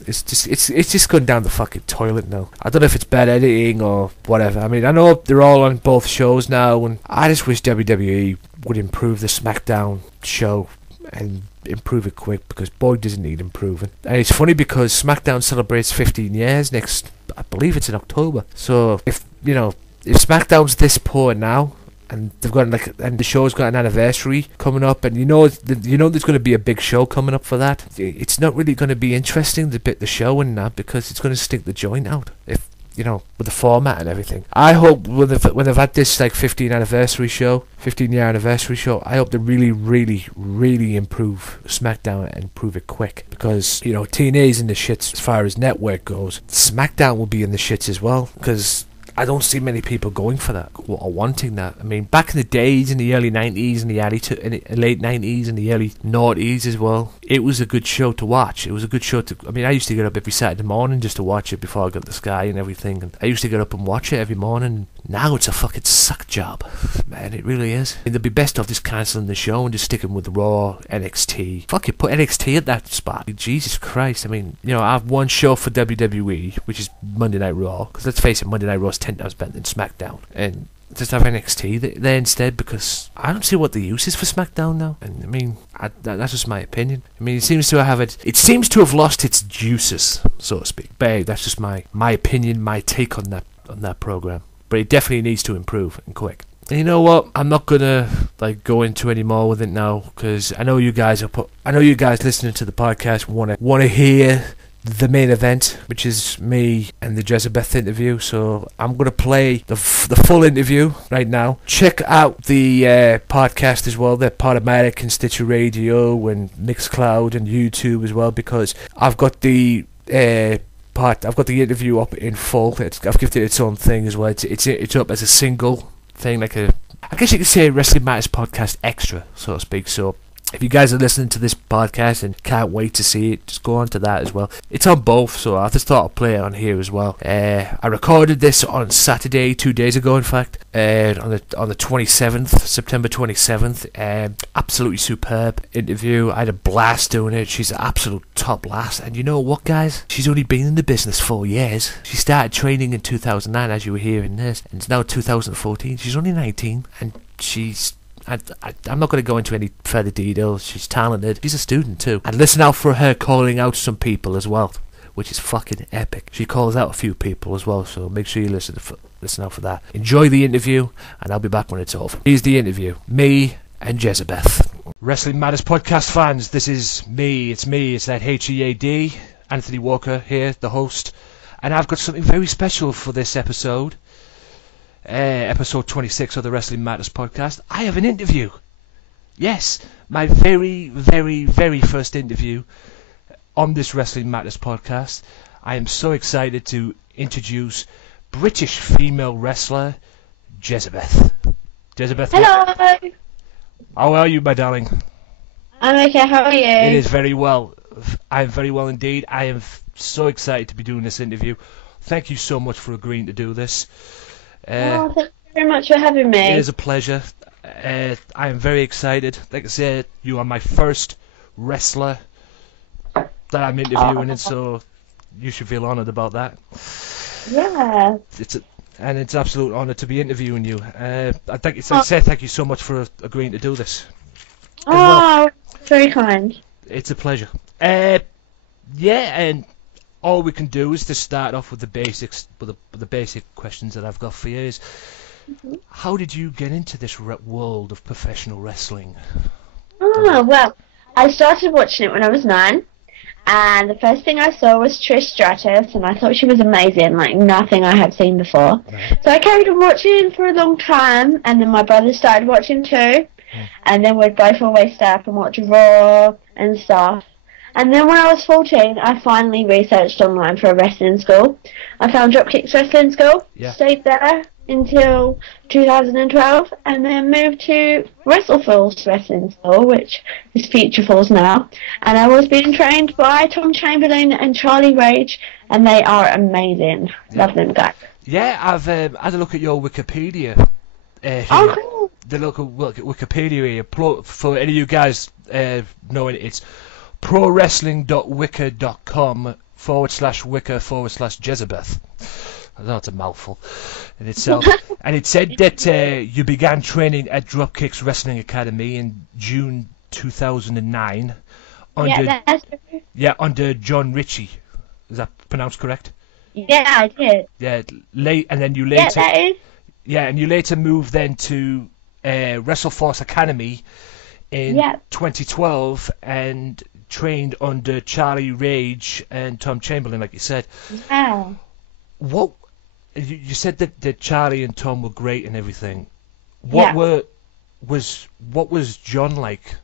it's just gone down the fucking toilet now. I don't know if it's bad editing or whatever. I mean, I know they're all on both shows now, and I just wish WWE would improve the SmackDown show and improve it quick, because boy does it need improving. And it's funny because SmackDown celebrates 15 years next, I believe it's in October. So if SmackDown's this poor now, and they've got and the show's got an anniversary coming up, and there's going to be a big show coming up for that, it's not really going to be interesting to bit the show and that, because it's going to stink the joint out. If with the format and everything. I hope when they've had this 15-year anniversary show, I hope they really, really, really improve SmackDown and improve it quick, because TNA's in the shits as far as network goes. SmackDown will be in the shits as well, because I don't see many people going for that or wanting that. I mean, back in the days, in the early 90s and the late 90s and the early noughties as well, it was a good show to watch. It was a good show to... I mean, I used to get up every Saturday morning just to watch it before I got the Sky and everything. And I used to get up and watch it every morning. Now it's a fucking suck job. Man, it really is. And they'd be best off just cancelling the show and just sticking with Raw, NXT. Fuck it, put NXT at that spot. Jesus Christ. I mean, I have one show for WWE, which is Monday Night Raw. Because let's face it, Monday Night Raw is 10 times better than SmackDown. And just have NXT there instead, because I don't see what the use is for SmackDown now. And I mean, that's just my opinion. I mean, it seems to have lost its juices, so to speak. But hey, that's just my opinion, my take on that program. But it definitely needs to improve, and quick. And you know what? I'm not gonna go into any more with it now, because I know you guys listening to the podcast wanna hear the main event, which is me and the Jezabeth interview. So I'm gonna play the full interview right now. Check out the podcast as well. They're Podomatic and Stitcher Radio and Mixcloud and YouTube as well, because I've got the interview up in full. I've given it its own thing as well. It's up as a single thing, I guess you could say Wrestling Matters Podcast Extra, so to speak. So If you guys are listening to this podcast and can't wait to see it, just go on to that as well. It's on both, so I just thought I'd play it on here as well. I recorded this on Saturday, 2 days ago in fact, on the 27th, September 27th. Absolutely superb interview. I had a blast doing it. She's an absolute top lass. And you know what, guys? She's only been in the business 4 years. She started training in 2009, as you were hearing this, and it's now 2014. She's only 19, and she's... I'm not going to go into any further details. She's talented. She's a student too. And listen out for her calling out some people as well, which is fucking epic. She calls out a few people as well, so make sure you listen out for that. Enjoy the interview, and I'll be back when it's over. Here's the interview. Me and Jezabeth. Wrestling Matters podcast fans, this is me. It's that HEAD, Anthony Walker here, the host. And I've got something very special for this episode. Episode 26 of the Wrestling Matters podcast. I have an interview. Yes, my very, very, very first interview on this Wrestling Matters podcast. I am so excited to introduce British female wrestler Jezabeth. Jezabeth. Hello. How are you, my darling? I'm okay. How are you? It is very well. I'm very well indeed. I am so excited to be doing this interview. Thank you so much for agreeing to do this. Thank you very much for having me. It is a pleasure. I am very excited. Like I said, you are my first wrestler that I'm interviewing, and so you should feel honoured about that. Yeah. It's an absolute honour to be interviewing you. I'd like to say thank you so much for agreeing to do this. Oh, very kind. It's a pleasure. Yeah, and all we can do is to start off with the basics, with the basic questions that I've got for you is, how did you get into this world of professional wrestling? Oh, well, I started watching it when I was 9, and the first thing I saw was Trish Stratus, and I thought she was amazing, like nothing I had seen before. Right. So I carried on watching for a long time, and then my brother started watching too, and then we'd both always stay up and watch Raw and stuff. And then when I was 14, I finally researched online for a wrestling school. I found Dropkicks Wrestling School, stayed there until 2012, and then moved to WrestleFalls Wrestling School, which is Future Falls now. And I was being trained by Tom Chamberlain and Charlie Rage, and they are amazing. Love them guys. Yeah, I've had a look at your Wikipedia. Oh, cool. The local Wikipedia here. For any of you guys knowing it's prowrestling.wicca.com/Wicca/Jezabeth. I know it's a mouthful in itself. And it said that you began training at Dropkicks Wrestling Academy in June 2009 under John Ritchie. Is that pronounced correct? Yeah, I did. Yeah, and then you later. Yeah, that is. Yeah, and you later moved then to WrestleForce Academy in 2012 and trained under Charlie Rage and Tom Chamberlain, like you said. Wow. What you said that Charlie and Tom were great and everything. What was John like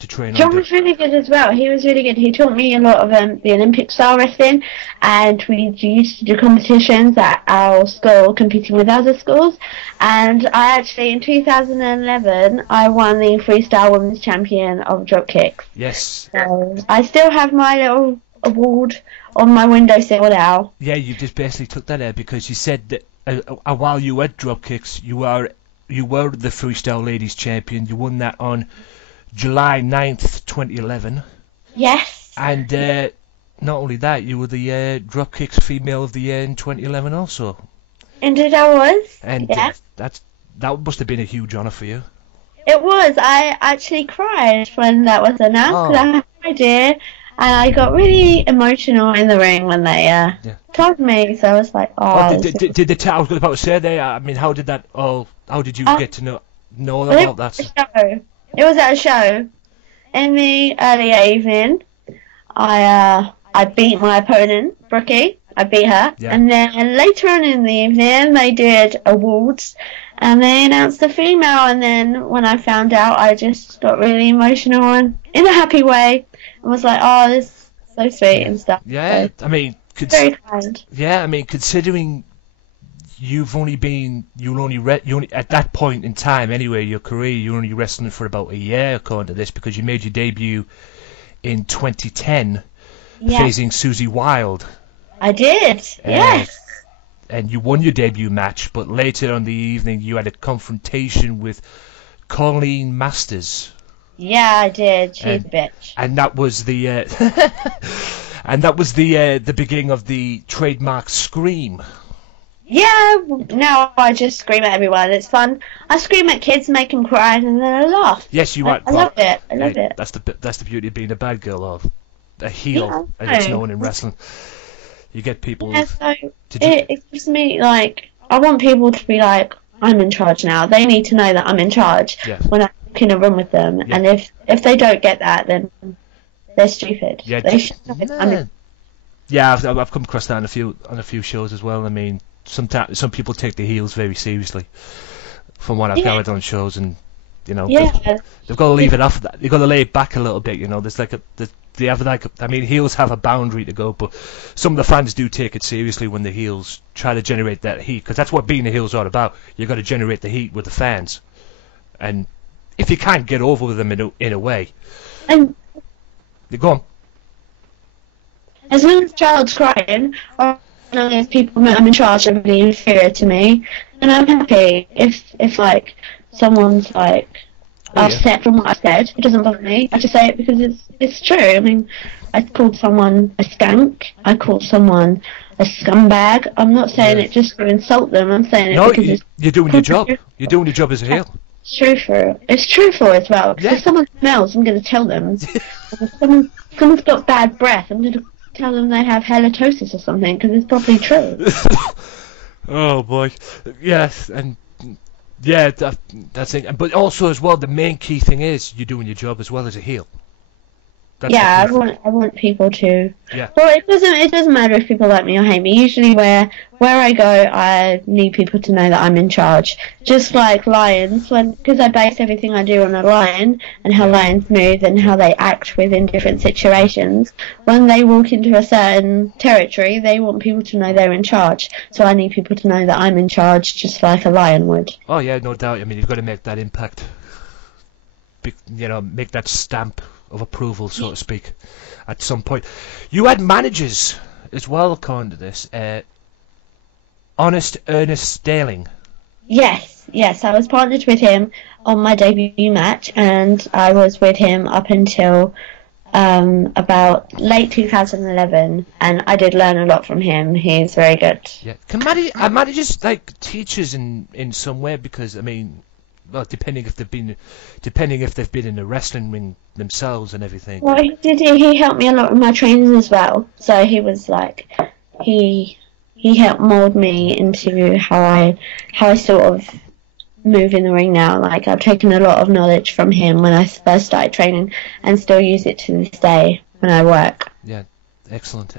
to train John under? was really good as well. He was really good. He taught me a lot of the Olympic style wrestling, and we used to do competitions at our school, competing with other schools. And I actually, in 2011, I won the freestyle women's champion of Dropkicks. Yes. So I still have my little award on my windowsill now. Yeah, you just basically took that there because you said that while you were at Dropkicks, you were the freestyle ladies champion. You won that on July 9th, 2011. Yes. And not only that, you were the Dropkicks Female of the Year in 2011 also. Indeed I was. And that must have been a huge honour for you. It was. I actually cried when that was announced because I had no idea, and I got really emotional in the ring when they told me. So I was like, did they tell? I was about to say there. I mean, how did that all? How did you get to know about that? It was at a show in the early evening. I beat my opponent, Brookie. I beat her, and then later on in the evening they did awards, and they announced the female. And then when I found out, I just got really emotional and in a happy way, and was like, "Oh, this is so sweet and stuff." Yeah, so, I mean, very kind. Yeah, I mean, considering you only at that point in time anyway, your career, you're only wrestling for about a year according to this, because you made your debut in 2010 facing Susie Wild. I did, yes. And you won your debut match, but later on the evening you had a confrontation with Colleen Masters. Yeah, I did. She's a bitch. And that was the and that was the beginning of the trademark scream. Yeah, now I just scream at everyone. It's fun. I scream at kids, make them cry, and then I laugh. Yes, you are. I love it. I love it. That's the beauty of being a bad girl, or a heel, as it's known in wrestling. You get people. Yeah, so it gives me, like, I want people to be like, I'm in charge now. They need to know that I'm in charge when I walk in a room with them. Yeah. And if they don't get that, then they're stupid. Yeah, they should know. Yeah, I've come across that on a few shows as well. I mean, sometimes some people take the heels very seriously. From what I've gathered on shows, and they've got to leave it off. They've got to lay it back a little bit. There's they have I mean, heels have a boundary to go, but some of the fans do take it seriously when the heels try to generate that heat, because that's what being a heel's all about. You've got to generate the heat with the fans, and if you can't get over with them in a way, and you go on. As long as the child's crying, or as long as people know I'm in charge and being inferior to me, then I'm happy. If like someone's like upset from what I said, it doesn't bother me. I just say it because it's true. I mean, I called someone a skank. I called someone a scumbag. I'm not saying it just to insult them. I'm saying it because you're doing your job. You're doing your job as a heel. It's truthful as well. Because if someone smells, I'm going to tell them. If someone's got bad breath, I'm going to tell them they have halitosis or something, because it's probably true. Oh boy, yes, and yeah, that's it. But also as well, the main key thing is you're doing your job as well as a heel. That's I want people to. Yeah. Well, it doesn't matter if people like me or hate me. Usually, where I go, I need people to know that I'm in charge. Just like lions, because I base everything I do on a lion and how lions move and how they act within different situations. When they walk into a certain territory, they want people to know they're in charge. So I need people to know that I'm in charge, just like a lion would. Oh yeah, no doubt. I mean, you've got to make that impact. Make that stamp of approval, so to speak, at some point. You had managers as well, according to this. Honest Ernest Sterling. Yes, I was partnered with him on my debut match, and I was with him up until about late 2011, and I did learn a lot from him. He's very good. Yeah, can managers like teachers in some way? Because I mean, well, depending if they've been in the wrestling ring themselves and everything. Well, he helped me a lot with my training as well. So he was like, he helped mold me into how I sort of move in the ring now. Like, I've taken a lot of knowledge from him when I first started training, and still use it to this day when I work. Yeah, excellent.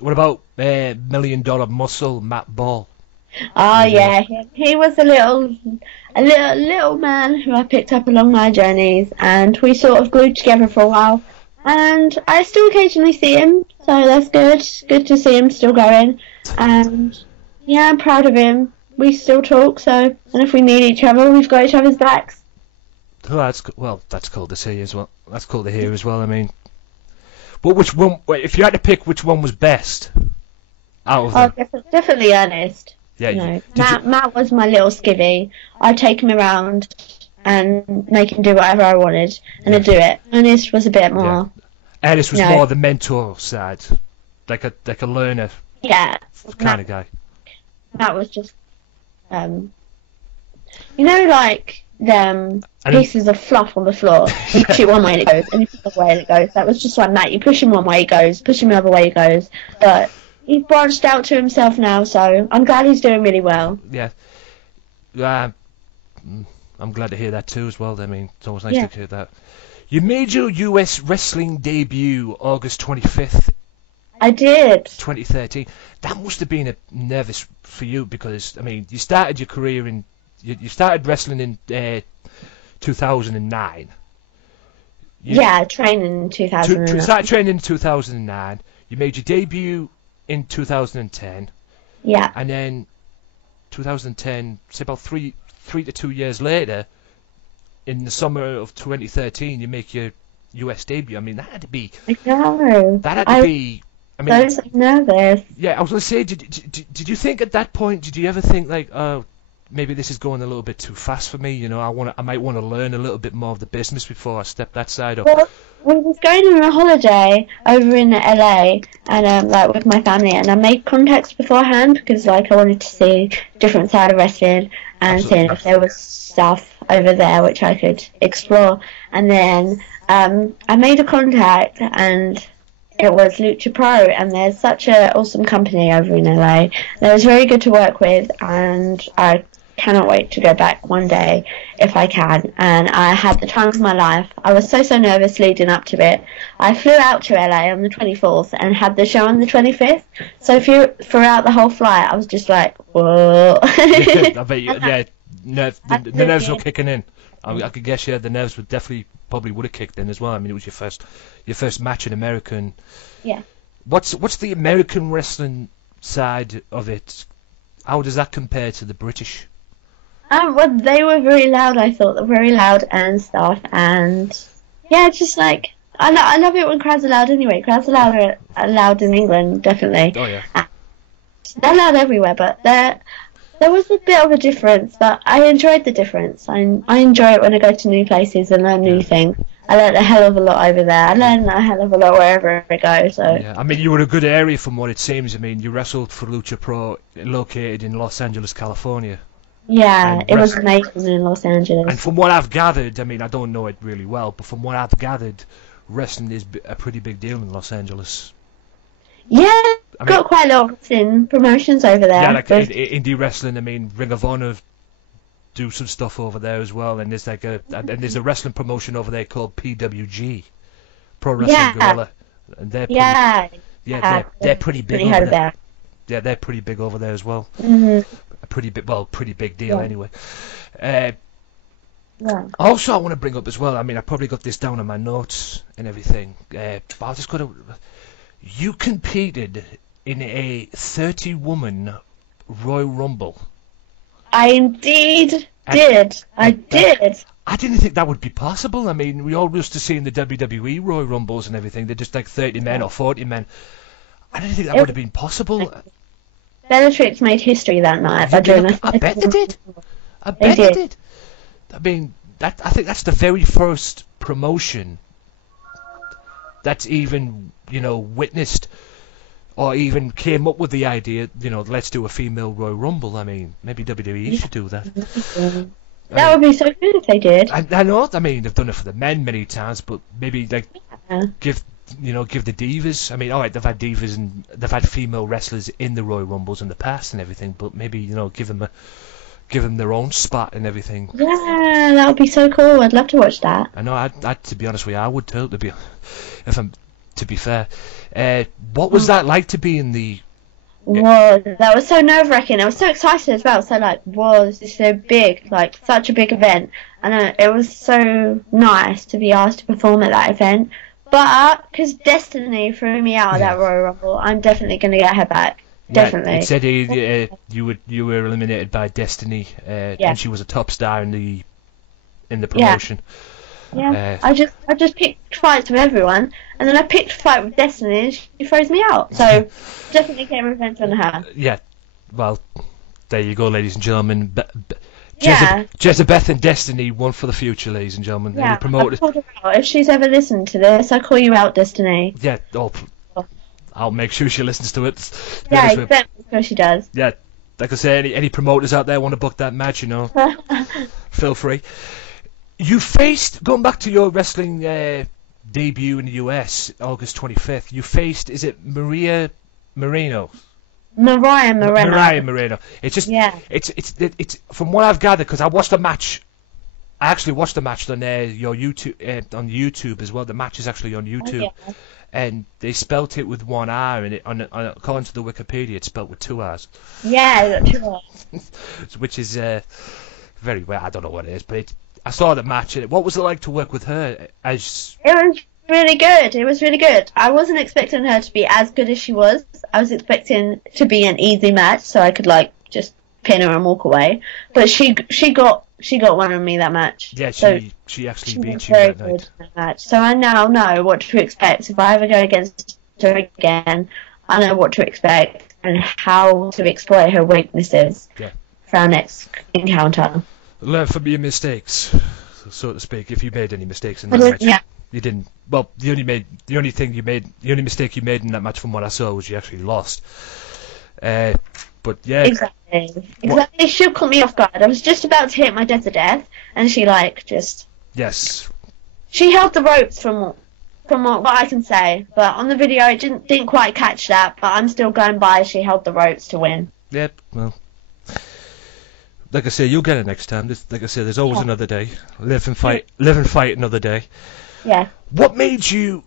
What about $1 Million Muscle Matt Ball? Oh yeah, he was a little man who I picked up along my journeys, and we sort of glued together for a while. And I still occasionally see him, so that's good. Good to see him still going. And yeah, I'm proud of him. We still talk, and if we need each other, we've got each other's backs. Oh, that's cool to see as well. That's cool to hear as well. I mean, but which one? If you had to pick, which one was best out of them? Oh, definitely Ernest. Yeah, Matt was my little skivvy. I'd take him around and make him do whatever I wanted, and I'd do it. Ernest was a bit more. Yeah. Ernest was more the mentor side, like a learner. Yeah, kind of guy. Matt was just, like them pieces of fluff on the floor. You push it one way and it goes, and you push it the other way and it goes. That was just like Matt. You push him one way, he goes. Push him the other way, he goes. But he's branched out to himself now, so I'm glad he's doing really well. Yeah. I'm glad to hear that too as well. I mean, it's always nice to hear that. You made your US wrestling debut August 25th. I did. 2013. That must have been nervous for you, because I mean, you started your career you started wrestling in 2009. Training in 2009. Started training in 2009. You made your debut in 2010. Yeah. And then 2010, say about three to 2 years later, in the summer of 2013, you make your US debut. I mean, that had to be. I know. That had to be. I mean, so nervous. Yeah, I was gonna say, did you think at that point? Did you ever think like, oh, maybe this is going a little bit too fast for me? You know, I might want to learn a little bit more of the business before I step that side up. Well, we was going on a holiday over in LA, and like with my family, and I made contacts beforehand because like I wanted to see different side of wrestling and seeing if there was stuff over there which I could explore. And then I made a contact, and it was Lucha Pro, and there's such an awesome company over in LA. It was very good to work with, and I cannot wait to go back one day if I can. And I had the time of my life. I was so nervous leading up to it. I flew out to LA on the 24th and had the show on the 25th. So throughout the whole flight, I was just like, whoa. Yeah, I bet you, yeah, the nerves were kicking in. I could guess, yeah, the nerves would probably would have kicked in as well. I mean, it was your first match in America. And yeah. What's the American wrestling side of it? How does that compare to the British? Well, they were very loud. I thought they were very loud and stuff, and yeah, just like I love it when crowds are loud. Anyway, crowds are loud in England, definitely. Oh yeah. They're loud everywhere, but there was a bit of a difference, but I enjoyed the difference. I enjoy it when I go to new places and learn new things. I learned a hell of a lot over there. I learned a hell of a lot wherever I go. So yeah, I mean, you were a good area from what it seems. I mean, you wrestled for Lucha Pro, located in Los Angeles, California. Yeah, it was amazing in Los Angeles. And from what I've gathered, I mean, I don't know it really well, but from what I've gathered, wrestling is a pretty big deal in Los Angeles. Yeah, got quite a lot of wrestling promotions over there. Yeah, like indie wrestling. I mean, Ring of Honor do some stuff over there as well, and there's like there's a wrestling promotion over there called PWG, Pro Wrestling Guerrilla, and they're they're pretty big over there. Yeah, they're pretty big over there as well. Mm-hmm. Pretty big deal anyway. Also, I want to bring up as well. I mean, I probably got this down on my notes and everything, but I'll just go to. You competed in a 30-woman Royal Rumble. I indeed did. I did. I didn't think that would be possible. I mean, we all used to see in the WWE Royal Rumbles and everything, they're just like 30 men or 40 men. I didn't think that would have been possible. Bellatrix made history that night. I bet they did. I bet they did. I mean, I think that's the very first promotion that's even, witnessed or even came up with the idea, let's do a female Royal Rumble. I mean, maybe WWE should do that. That would be so good if they did. I know. I mean, they've done it for the men many times, but maybe give the divas. I mean, all right, they've had divas and they've had female wrestlers in the Royal Rumbles in the past and everything, but maybe give them their own spot and everything. Yeah, that would be so cool. I'd love to watch that. I know. I to be honest with you, I would too. To be fair, what was that like to be in the? Whoa, that was so nerve-wracking. I was so excited as well. So like, whoa, this is so big, like such a big event, and it was so nice to be asked to perform at that event. But because Destiny threw me out of that Royal Rumble, I'm definitely going to get her back. Definitely. It said you were eliminated by Destiny, and she was a top star in the promotion. Yeah, I just picked fights with everyone, and then I picked a fight with Destiny, and she throws me out. So definitely getting revenge on her. Yeah, well, there you go, ladies and gentlemen. Jezabeth and Destiny, one for the future, ladies and gentlemen. Yeah, I've called her out. If she's ever listened to this, I call you out, Destiny. Yeah, I'll make sure she listens to it. Yeah, exactly, sure she does. Yeah, like I say, any promoters out there want to book that match, feel free. You faced, going back to your wrestling debut in the US, August 25th, you faced, is it Mariah Moreno? It's just, it's from what I've gathered, because I watched the match, I actually watched the match on your YouTube, on YouTube as well. The match is actually on YouTube, and they spelt it with one R, and according to the Wikipedia, it's spelt with two R's. Yeah, 2 R's. Which is very well. I don't know what it is, but I saw the match. What was it like to work with her? It was really good. It was really good. I wasn't expecting her to be as good as she was. I was expecting to be an easy match, so I could just pin her and walk away. But she got one on me that match. Yeah, so she actually she beat was you very that night. good in that match. So I now know what to expect if I ever go against her again. I know what to expect and how to exploit her weaknesses for our next encounter. Learn from your mistakes, so to speak. If you made any mistakes in that match, you didn't. Well, the only mistake you made in that match, from what I saw, was you actually lost. But yeah, exactly. She caught me off guard. I was just about to hit my death to death, and she she held the ropes from what I can say. But on the video, it didn't quite catch that. But I'm still going by. She held the ropes to win. Yep. Well, like I say, you'll get it next time. Like I say, there's always another day. Live and fight another day. Yeah. What made you?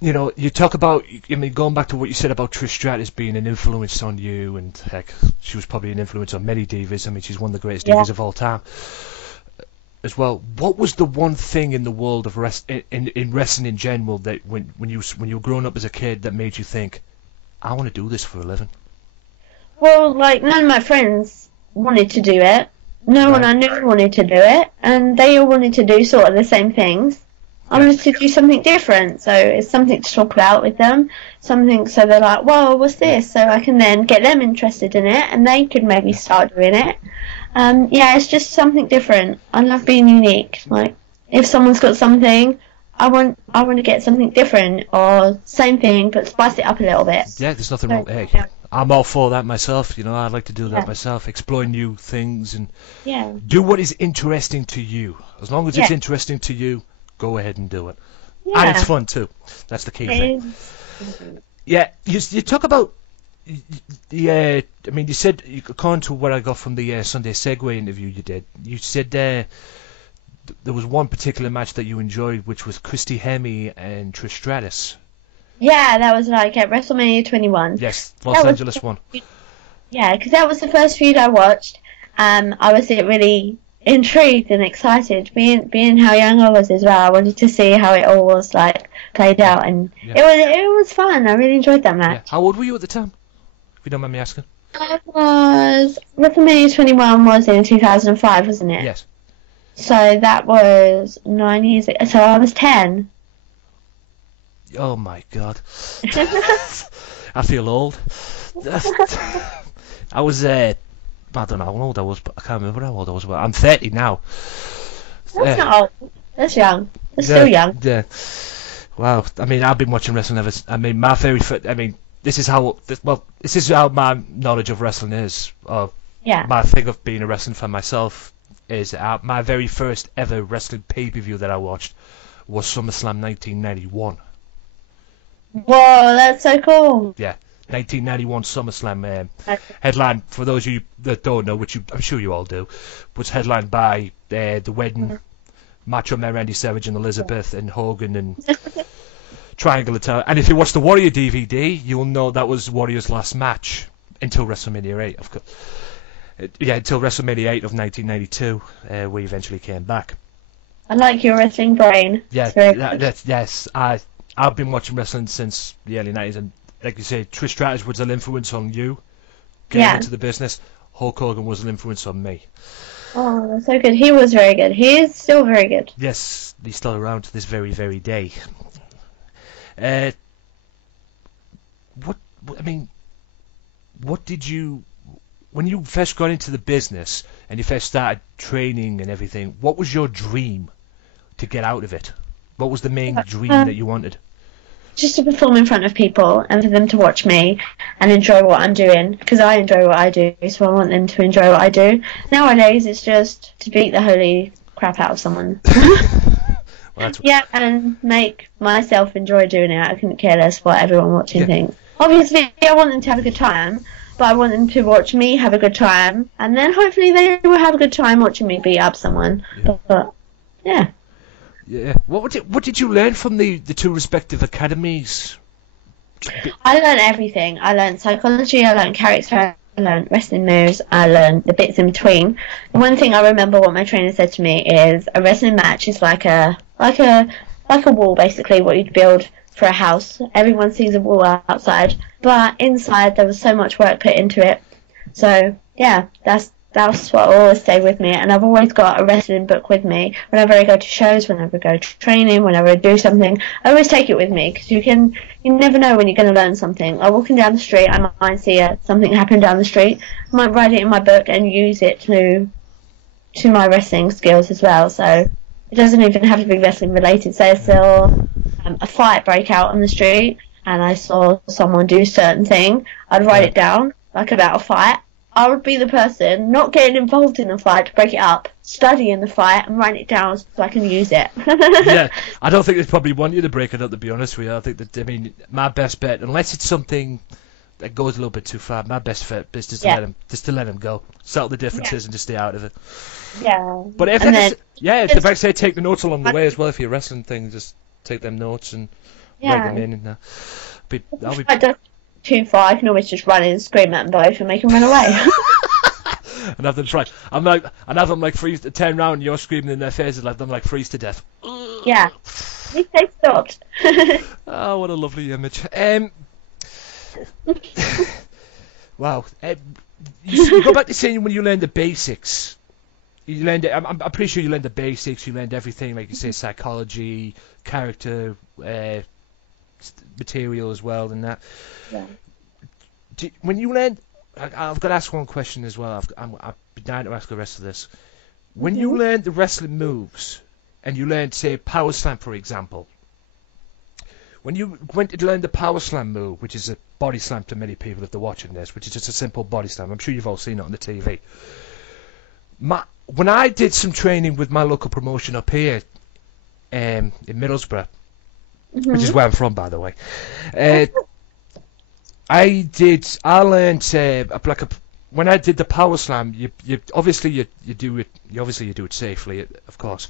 You know, you talk about, I mean, going back to what you said about Trish Stratus being an influence on you, and heck, she was probably an influence on many divas. I mean, she's one of the greatest divas of all time as well. What was the one thing in the world of in wrestling in general that when you were growing up as a kid that made you think, I want to do this for a living? Well, like, none of my friends wanted to do it. No one I knew wanted to do it, and they all wanted to do sort of the same things. I wanted to do something different, so it's something to talk about with them, something so they're like, whoa, what's this? So I can then get them interested in it, and they could maybe start doing it. It's just something different. I love being unique. Like, if someone's got something, I want to get something different, or same thing, but spice it up a little bit. Yeah, there's nothing wrong. Hey, I'm all for that myself. You know, I like to do that myself, explore new things, and do what is interesting to you. As long as it's interesting to you, go ahead and do it. And it's fun too. That's the key thing. Yeah, you talk about I mean, you said, according to what I got from the Sunday Segue interview you did, you said there was one particular match that you enjoyed, which was Christy Hemme and Trish Stratus. Yeah, that was like at WrestleMania 21. Yes, Los Angeles one. Yeah, because that was the first feud I watched. I was really intrigued and excited, being how young I was as well. I wanted to see how it all was like played out, and it was fun. I really enjoyed that match. Yeah. How old were you at the time, if you don't mind me asking? I was WrestleMania 21 was in 2005, wasn't it? Yes. So that was 9 years ago. So I was 10. Oh my God. I feel old. I was I don't know how old I was, but I can't remember how old I was. But I'm 30 now. That's not old. That's young. That's still young. Yeah. Wow. I mean, I've been watching wrestling ever. I mean, my very first. I mean, this is how my knowledge of wrestling is. My thing of being a wrestling fan myself is my very first ever wrestling pay-per-view that I watched was SummerSlam 1991. Whoa, that's so cool. Yeah. 1991 SummerSlam headline, for those of you that don't know, which I'm sure you all do, was headlined by the wedding, Macho Man Randy Savage and Elizabeth and Hogan and Triangle Attack. And if you watch the Warrior DVD, you'll know that was Warrior's last match until WrestleMania 8, of course. Until WrestleMania 8 of 1992, where he eventually came back. I like your wrestling brain. Yeah, yes. I've been watching wrestling since the early 90s, and like you say, Trish Stratus was an influence on you getting into the business. Hulk Hogan was an influence on me. Oh, that's so good. He was very good. He is still very good. Yes, he's still around to this very, very day. What did you, when you first got into the business and you first started training and everything, what was your dream to get out of it? What was the main dream that you wanted? Just to perform in front of people and for them to watch me and enjoy what I'm doing, because I enjoy what I do, so I want them to enjoy what I do. Nowadays it's just to beat the holy crap out of someone. And make myself enjoy doing it. I couldn't care less what everyone watching thinks. Obviously I want them to have a good time, but I want them to watch me have a good time, and then hopefully they will have a good time watching me beat up someone. Yeah. What did you learn from the two respective academies? I learned everything. I learned psychology, I learned character, I learned wrestling moves, I learned the bits in between. And one thing I remember what my trainer said to me is a wrestling match is like a wall, basically, what you'd build for a house. Everyone sees a wall outside, but inside there was so much work put into it. So yeah, that's what will always stay with me. And I've always got a wrestling book with me whenever I go to shows, whenever I go to training, whenever I do something. I always take it with me because you never know when you're going to learn something. Like walking down the street, I might see something happen down the street. I might write it in my book and use it to my wrestling skills as well. So it doesn't even have to be wrestling related. Say I saw a fight break out on the street and I saw someone do a certain thing, I'd write it down, like about a fight. I would be the person not getting involved in the fight to break it up, studying the fight and write it down so I can use it. Yeah, I don't think they'd probably want you to break it up, to be honest with you. I think that, I mean, my best bet, unless it's something that goes a little bit too far, my best bet is just to let them go, settle the differences and just stay out of it. Yeah. But if if I say take the notes along the way as well, if you're wrestling things, just take them notes and write them in. And that'll be too far, I can always just run in and scream at them both and make them run away. And have them try. I'm like freeze to turn around and you're screaming in their faces, like them like freeze to death. Yeah. At least they stopped. Oh, what a lovely image. Wow. You go back to saying when you learn the basics. You learned. I'm pretty sure you learned the basics. You learned everything, like you say, psychology, character, material as well, and that. Yeah. When you learned, I've got to ask one question as well. I've been dying to ask the rest of this. When you learned the wrestling moves, and you learned, say, power slam, for example. When you went to learn the power slam move, which is a body slam to many people if they're watching this, which is just a simple body slam. I'm sure you've all seen it on the TV. When I did some training with my local promotion up here in Middlesbrough, which is where I'm from, by the way, I learned when I did the power slam, you obviously do it safely, of course,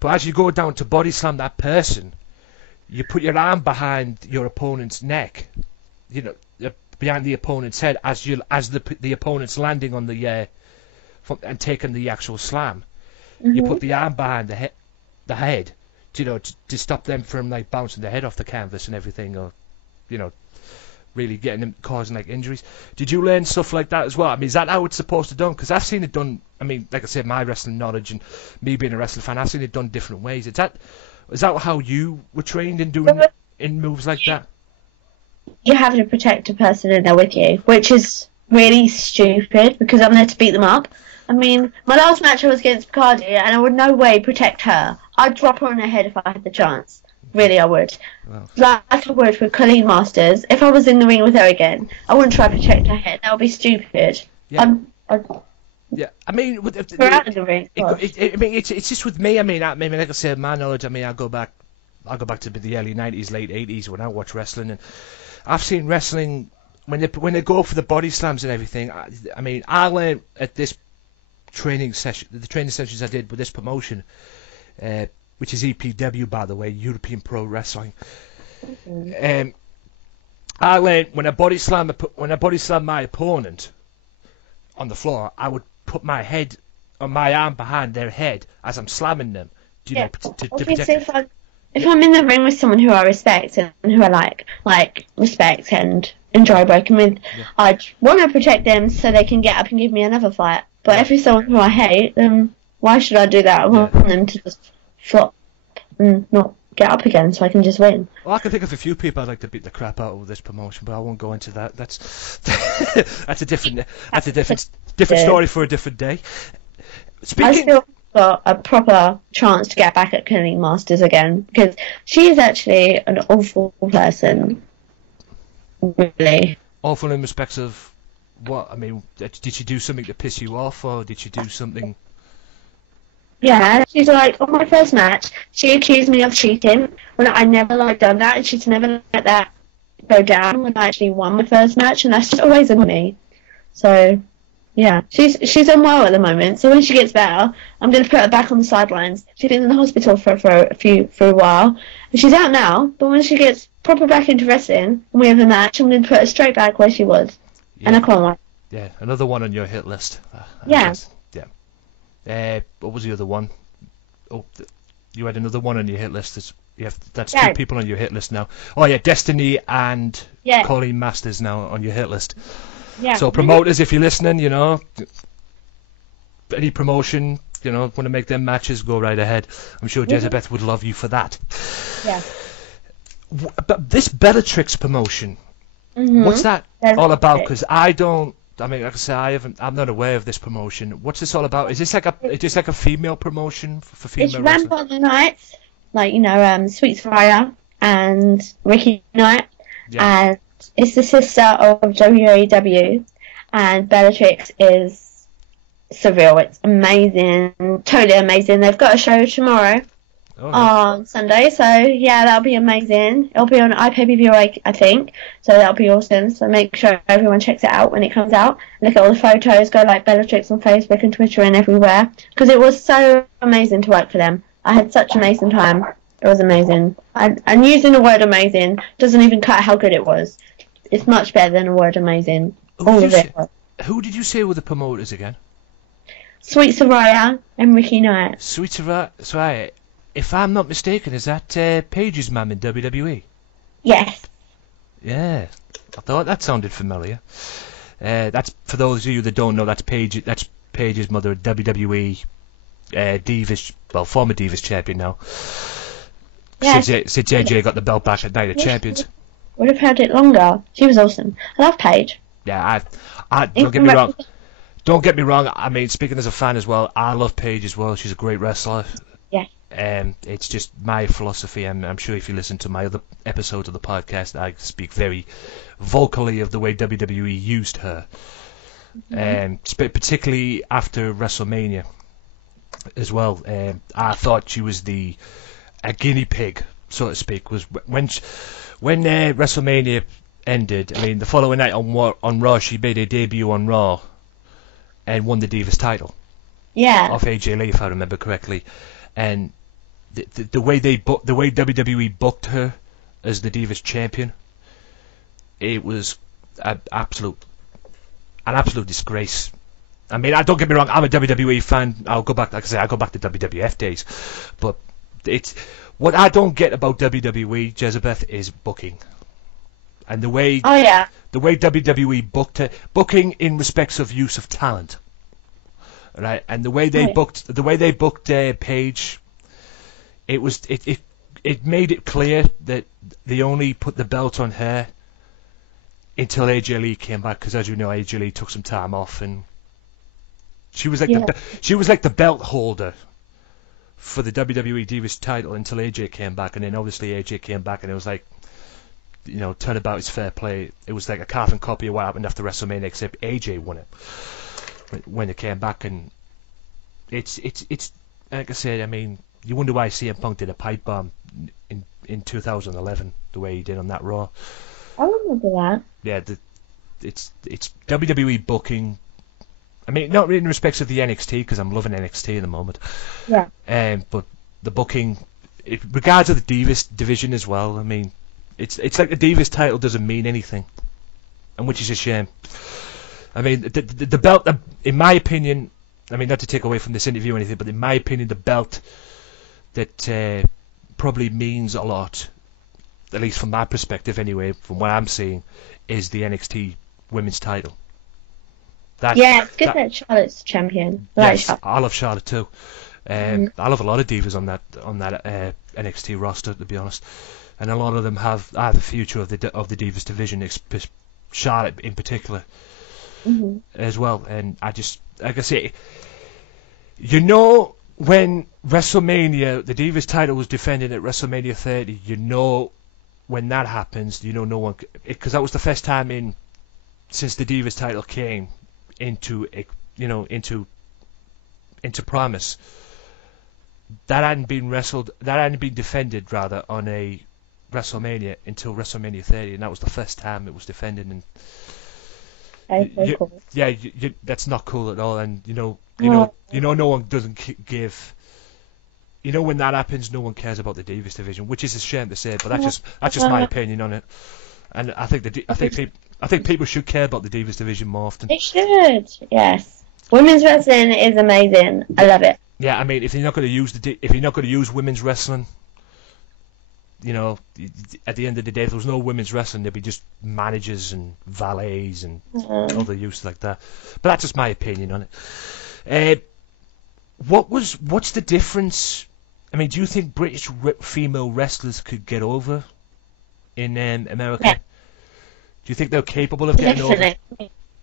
but as you go down to body slam that person, you put your arm behind your opponent's neck, behind the opponent's head as the opponent's landing on the and taking the actual slam. You put the arm behind the head, to stop them from like bouncing their head off the canvas and everything, or really getting them, causing like injuries. Did you learn stuff like that as well? I mean, is that how it's supposed to be done? Because I've seen it done. I mean, like I said, my wrestling knowledge and me being a wrestling fan, I've seen it done different ways. Is that how you were trained in doing in moves like that? You have to protect a person in there with you, which is really stupid because I'm there to beat them up. I mean, my last match I was against Picardy, and I would no way protect her. I'd drop her on her head if I had the chance. Really, I would. Wow. Like I would with Colleen Masters. If I was in the ring with her again, I wouldn't try to protect her head. That would be stupid. Yeah. I mean, we're out of the ring. It's just with me. I mean, like I said, my knowledge. I mean, I'll go back to the early '90s, late '80s when I watched wrestling, and I've seen wrestling when they go for the body slams and everything. I mean, I learned at this training sessions I did with this promotion, which is EPW, by the way, European Pro Wrestling. I learned when I body slam my opponent on the floor, I would put my head or my arm behind their head as I'm slamming them. To protect. If I'm in the ring with someone who I respect and who I like respect and enjoy working with, I'd want to protect them so they can get up and give me another fight. But if it's someone who I hate, then why should I do that? I want them to just flop and not get up again so I can just win. Well, I can think of a few people I'd like to beat the crap out of this promotion, but I won't go into that. That's a different story for a different day. I still got a proper chance to get back at Colleen Masters again because she is actually an awful person. Really. Awful in respects of what? I mean, did she do something to piss you off, or did she do something? Yeah, she's like, on my first match, she accused me of cheating when I never done that, and she's never let that go down when I actually won my first match, and that's just always on me. So, yeah, she's unwell at the moment, so when she gets better, I'm going to put her back on the sidelines. She's been in the hospital for a while, and she's out now, but when she gets proper back into wrestling, and we have a match, I'm going to put her straight back where she was. Yeah. And I can't wait. Yeah, another one on your hit list. Yeah. What was the other one? Oh, you had another one on your hit list. That's two people on your hit list now. Oh yeah, Destiny and Colleen Masters now on your hit list. Yeah. So promoters, if you're listening, you know, any promotion, you know, want to make them matches, go right ahead. I'm sure Jezabeth would love you for that. Yeah. But this Bellatrix promotion, what's that all about? Because I mean, like I say, I'm not aware of this promotion. What's this all about? Is this like a female promotion for female It's wrestling? run by the Knights, like, you know, Sweet Soraya and Ricky Knight, and it's the sister of WAW, and Bellatrix is surreal. It's amazing, totally amazing. They've got a show tomorrow on Sunday, so yeah, that'll be amazing. It'll be on EPW, I think, so that'll be awesome. So make sure everyone checks it out when it comes out. Look at all the photos, go like Bellatrix on Facebook and Twitter and everywhere, because it was so amazing to work for them. I had such an amazing time. It was amazing. And using the word amazing doesn't even cut how good it was. It's much better than the word amazing. All of it. Who did you say were the promoters again? Sweet Soraya and Ricky Knight. Sweet Soraya. If I'm not mistaken, is that Paige's mum in WWE? Yes. Yeah, I thought that sounded familiar. That's, for those of you that don't know, that's Paige's mother, WWE Divas, well, former Divas champion now. Yes. Since AJ got the belt back at Night of Champions. Would have had it longer. She was awesome. I love Paige. Yeah, I don't get me wrong. Don't get me wrong. I mean, speaking as a fan as well, I love Paige as well. She's a great wrestler. Yeah. It's just my philosophy, and I'm sure if you listen to my other episodes of the podcast, I speak very vocally of the way WWE used her, particularly after WrestleMania as well. I thought she was a guinea pig, so to speak. Was when WrestleMania ended. I mean, the following night on Raw, she made her debut on Raw and won the Divas title. Yeah. Off AJ Lee, if I remember correctly, and the way WWE booked her as the Divas champion, it was an absolute disgrace. I mean, don't get me wrong, I'm a WWE fan. I'll go back, like I say, I go back to WWF days, but it's what I don't get about WWE, Jezabeth, is booking, and the way WWE booked her, booking in respects of use of talent, right? And the way they booked Paige. It made it clear that they only put the belt on her until AJ Lee came back, because as you know, AJ Lee took some time off, and she was like the belt holder for the WWE Divas title until AJ came back, and then obviously AJ came back, and it was like, you know, turnabout is fair play. It was like a carbon copy of what happened after WrestleMania, except AJ won it when it came back, and it's like I said, I mean. You wonder why CM Punk did a pipe bomb in 2011, the way he did on that Raw. I remember that. Yeah, it's WWE booking. I mean, not really in respects of the NXT, because I'm loving NXT at the moment. Yeah. But the booking, regards to the Divas division as well. I mean, it's like the Divas title doesn't mean anything, and which is a shame. I mean, the belt, in my opinion, I mean, not to take away from this interview or anything, but in my opinion, the belt that probably means a lot, at least from my perspective anyway, from what I'm seeing, is the NXT women's title. It's good that Charlotte's champion. Yes, I love Charlotte too. I love a lot of divas on that NXT roster, to be honest, and a lot of them are the future of the Divas division. Charlotte in particular, as well. And I just, like I say, you know, when WrestleMania, the Divas title was defended at WrestleMania 30, you know, when that happens, you know, no one, because that was the first time since the Divas title came into Promise, that hadn't been defended rather on a WrestleMania until WrestleMania 30, and that was the first time it was defended. And cool. Yeah, that's not cool at all. And no one doesn't give. You know, when that happens, no one cares about the Divas division, which is a shame to say, but that's just my opinion on it. And I think people should care about the Divas division more often. They should, yes. Women's wrestling is amazing. I love it. Yeah, I mean, if you're not going to use women's wrestling, you know, at the end of the day, if there was no women's wrestling, there'd be just managers and valets and other use like that. But that's just my opinion on it. What's the difference? I mean, do you think British female wrestlers could get over in America? Yeah. Do you think they're capable of getting over?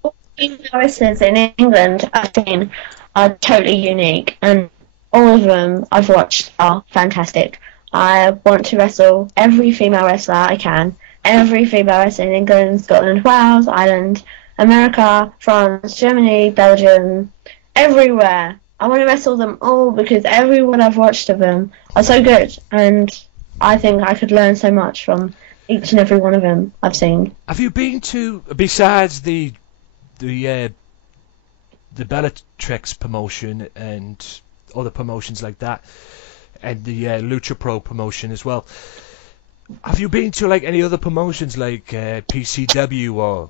All female wrestlers in England, I've seen, are totally unique, and all of them I've watched are fantastic. I want to wrestle every female wrestler I can. Every female wrestler in England, Scotland, Wales, Ireland, America, France, Germany, Belgium, everywhere. I want to wrestle them all because everyone I've watched of them are so good, and I think I could learn so much from each and every one of them I've seen. Have you been to, besides the Bellatrix promotion and other promotions like that, and the Lucha Pro promotion as well, have you been to like any other promotions like PCW or?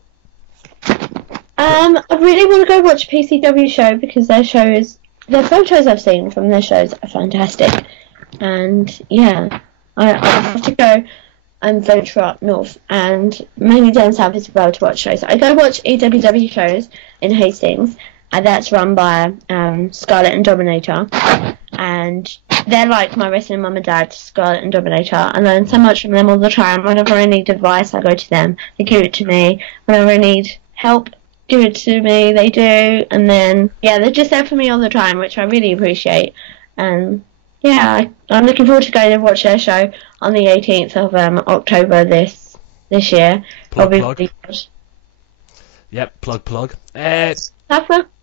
I really want to go watch a PCW show because the photos I've seen from their shows are fantastic, and yeah, I have to go and venture up north and mainly down south as well to watch shows. I go watch EPW shows in Hastings, and that's run by Scarlett and Dominator, and they're like my wrestling mum and dad, Scarlett and Dominator. I learn so much from them all the time. Whenever I need advice, I go to them. They give it to me. Whenever I need help, give it to me. They do. And then, yeah, they're just there for me all the time, which I really appreciate. And yeah, I'm looking forward to going to watch their show on the 18th of October this year. Plug. Yep, plug.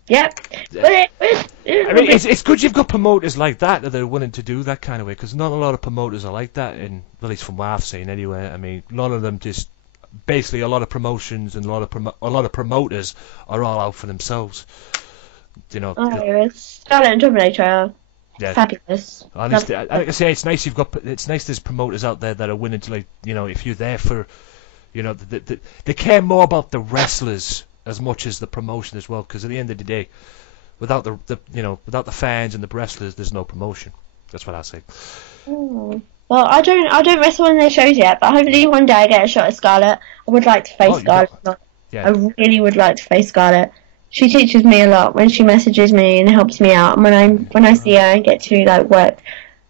Yep. I mean, it's good you've got promoters like that are willing to do that kind of way, because not a lot of promoters are like that, at least from what I've seen anyway. I mean, a lot of them just, basically a lot of promotions and a lot of promoters are all out for themselves. You know. Scarlett and Dominator are fabulous. Like I say, it's nice there's promoters out there that are willing to, like, you know, if you're there for, you know, they care more about the wrestlers as much as the promotion as well, because at the end of the day, without the fans and the wrestlers, there's no promotion. That's what I say. Well, I don't wrestle in their shows yet, but hopefully one day I get a shot at Scarlett. I would like to face Scarlett. Yeah. I really would like to face Scarlett. She teaches me a lot when she messages me and helps me out. And when I see her and get to like work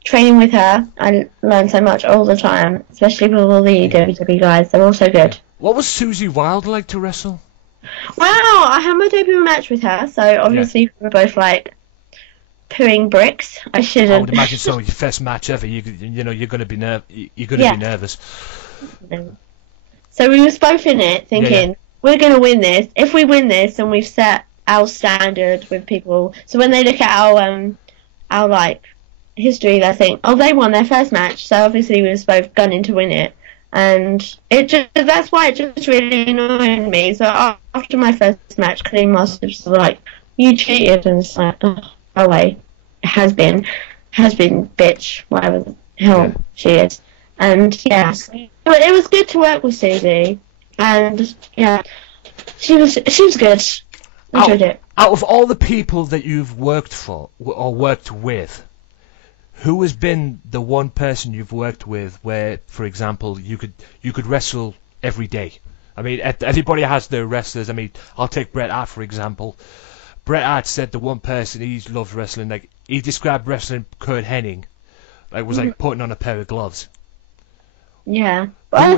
training with her, I learn so much all the time, especially with all the WWE guys. They're all so good. What was Susie Wilde like to wrestle? Wow, I had my debut match with her, so obviously we were both like pooing bricks. I would imagine so. Your first match ever, you're going to be nervous. So we was both in it, thinking we're going to win this. If we win this, then we've set our standard with people. So when they look at our like history, they think, oh, they won their first match. So obviously we was both gunning to win it. And that's why it just really annoyed me. So after my first match, Clean Master was like, you cheated, and it's like, oh, no way. It has been bitch, whatever the hell she is. And yeah, but it was good to work with Susie, and yeah, she was good. Enjoyed it. Out of all the people that you've worked for or worked with, who has been the one person you've worked with where, for example, you could wrestle every day? I mean, everybody has their wrestlers. I mean, I'll take Bret Hart, for example. Bret Hart said the one person he loves wrestling, like, he described wrestling Kurt Hennig, like, was like putting on a pair of gloves. Yeah. Well,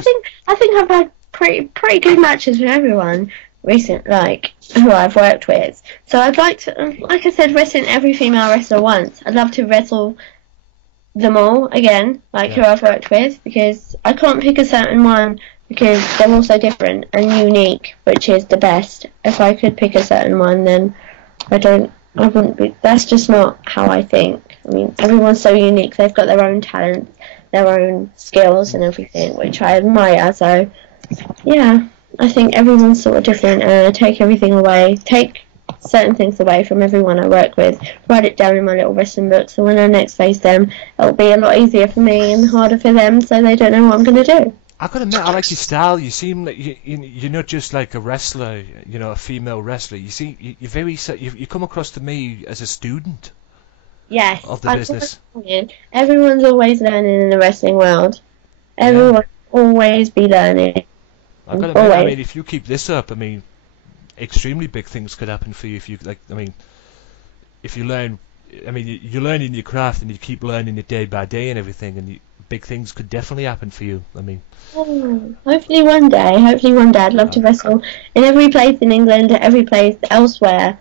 I think I've had pretty good matches with everyone recent, like, who I've worked with. So I'd like to, like I said, wrestling every female wrestler once. I'd love to wrestle them all again, like who I've worked with, because I can't pick a certain one because they're all so different and unique, which is the best. If I could pick a certain one, then I wouldn't be. That's just not how I think. I mean, everyone's so unique. They've got their own talents, their own skills and everything, which I admire. So yeah, I think everyone's sort of different, and I take certain things away from everyone I work with, write it down in my little wrestling book, so when I next face them, it'll be a lot easier for me and harder for them, so they don't know what I'm going to do. I've got to admit, I like your style. You seem like you're not just like a wrestler, you know, a female wrestler. You see, you come across to me as a student. Yes, of the business. Everyone's always learning in the wrestling world. Everyone always be learning. I've got to admit, I mean, if you keep this up, I mean, extremely big things could happen for you if you like. I mean, if you learn, I mean, you're learning your craft and you keep learning it day by day and everything, and big things could definitely happen for you. I mean, hopefully one day. I'd love to wrestle in every place in England, every place elsewhere,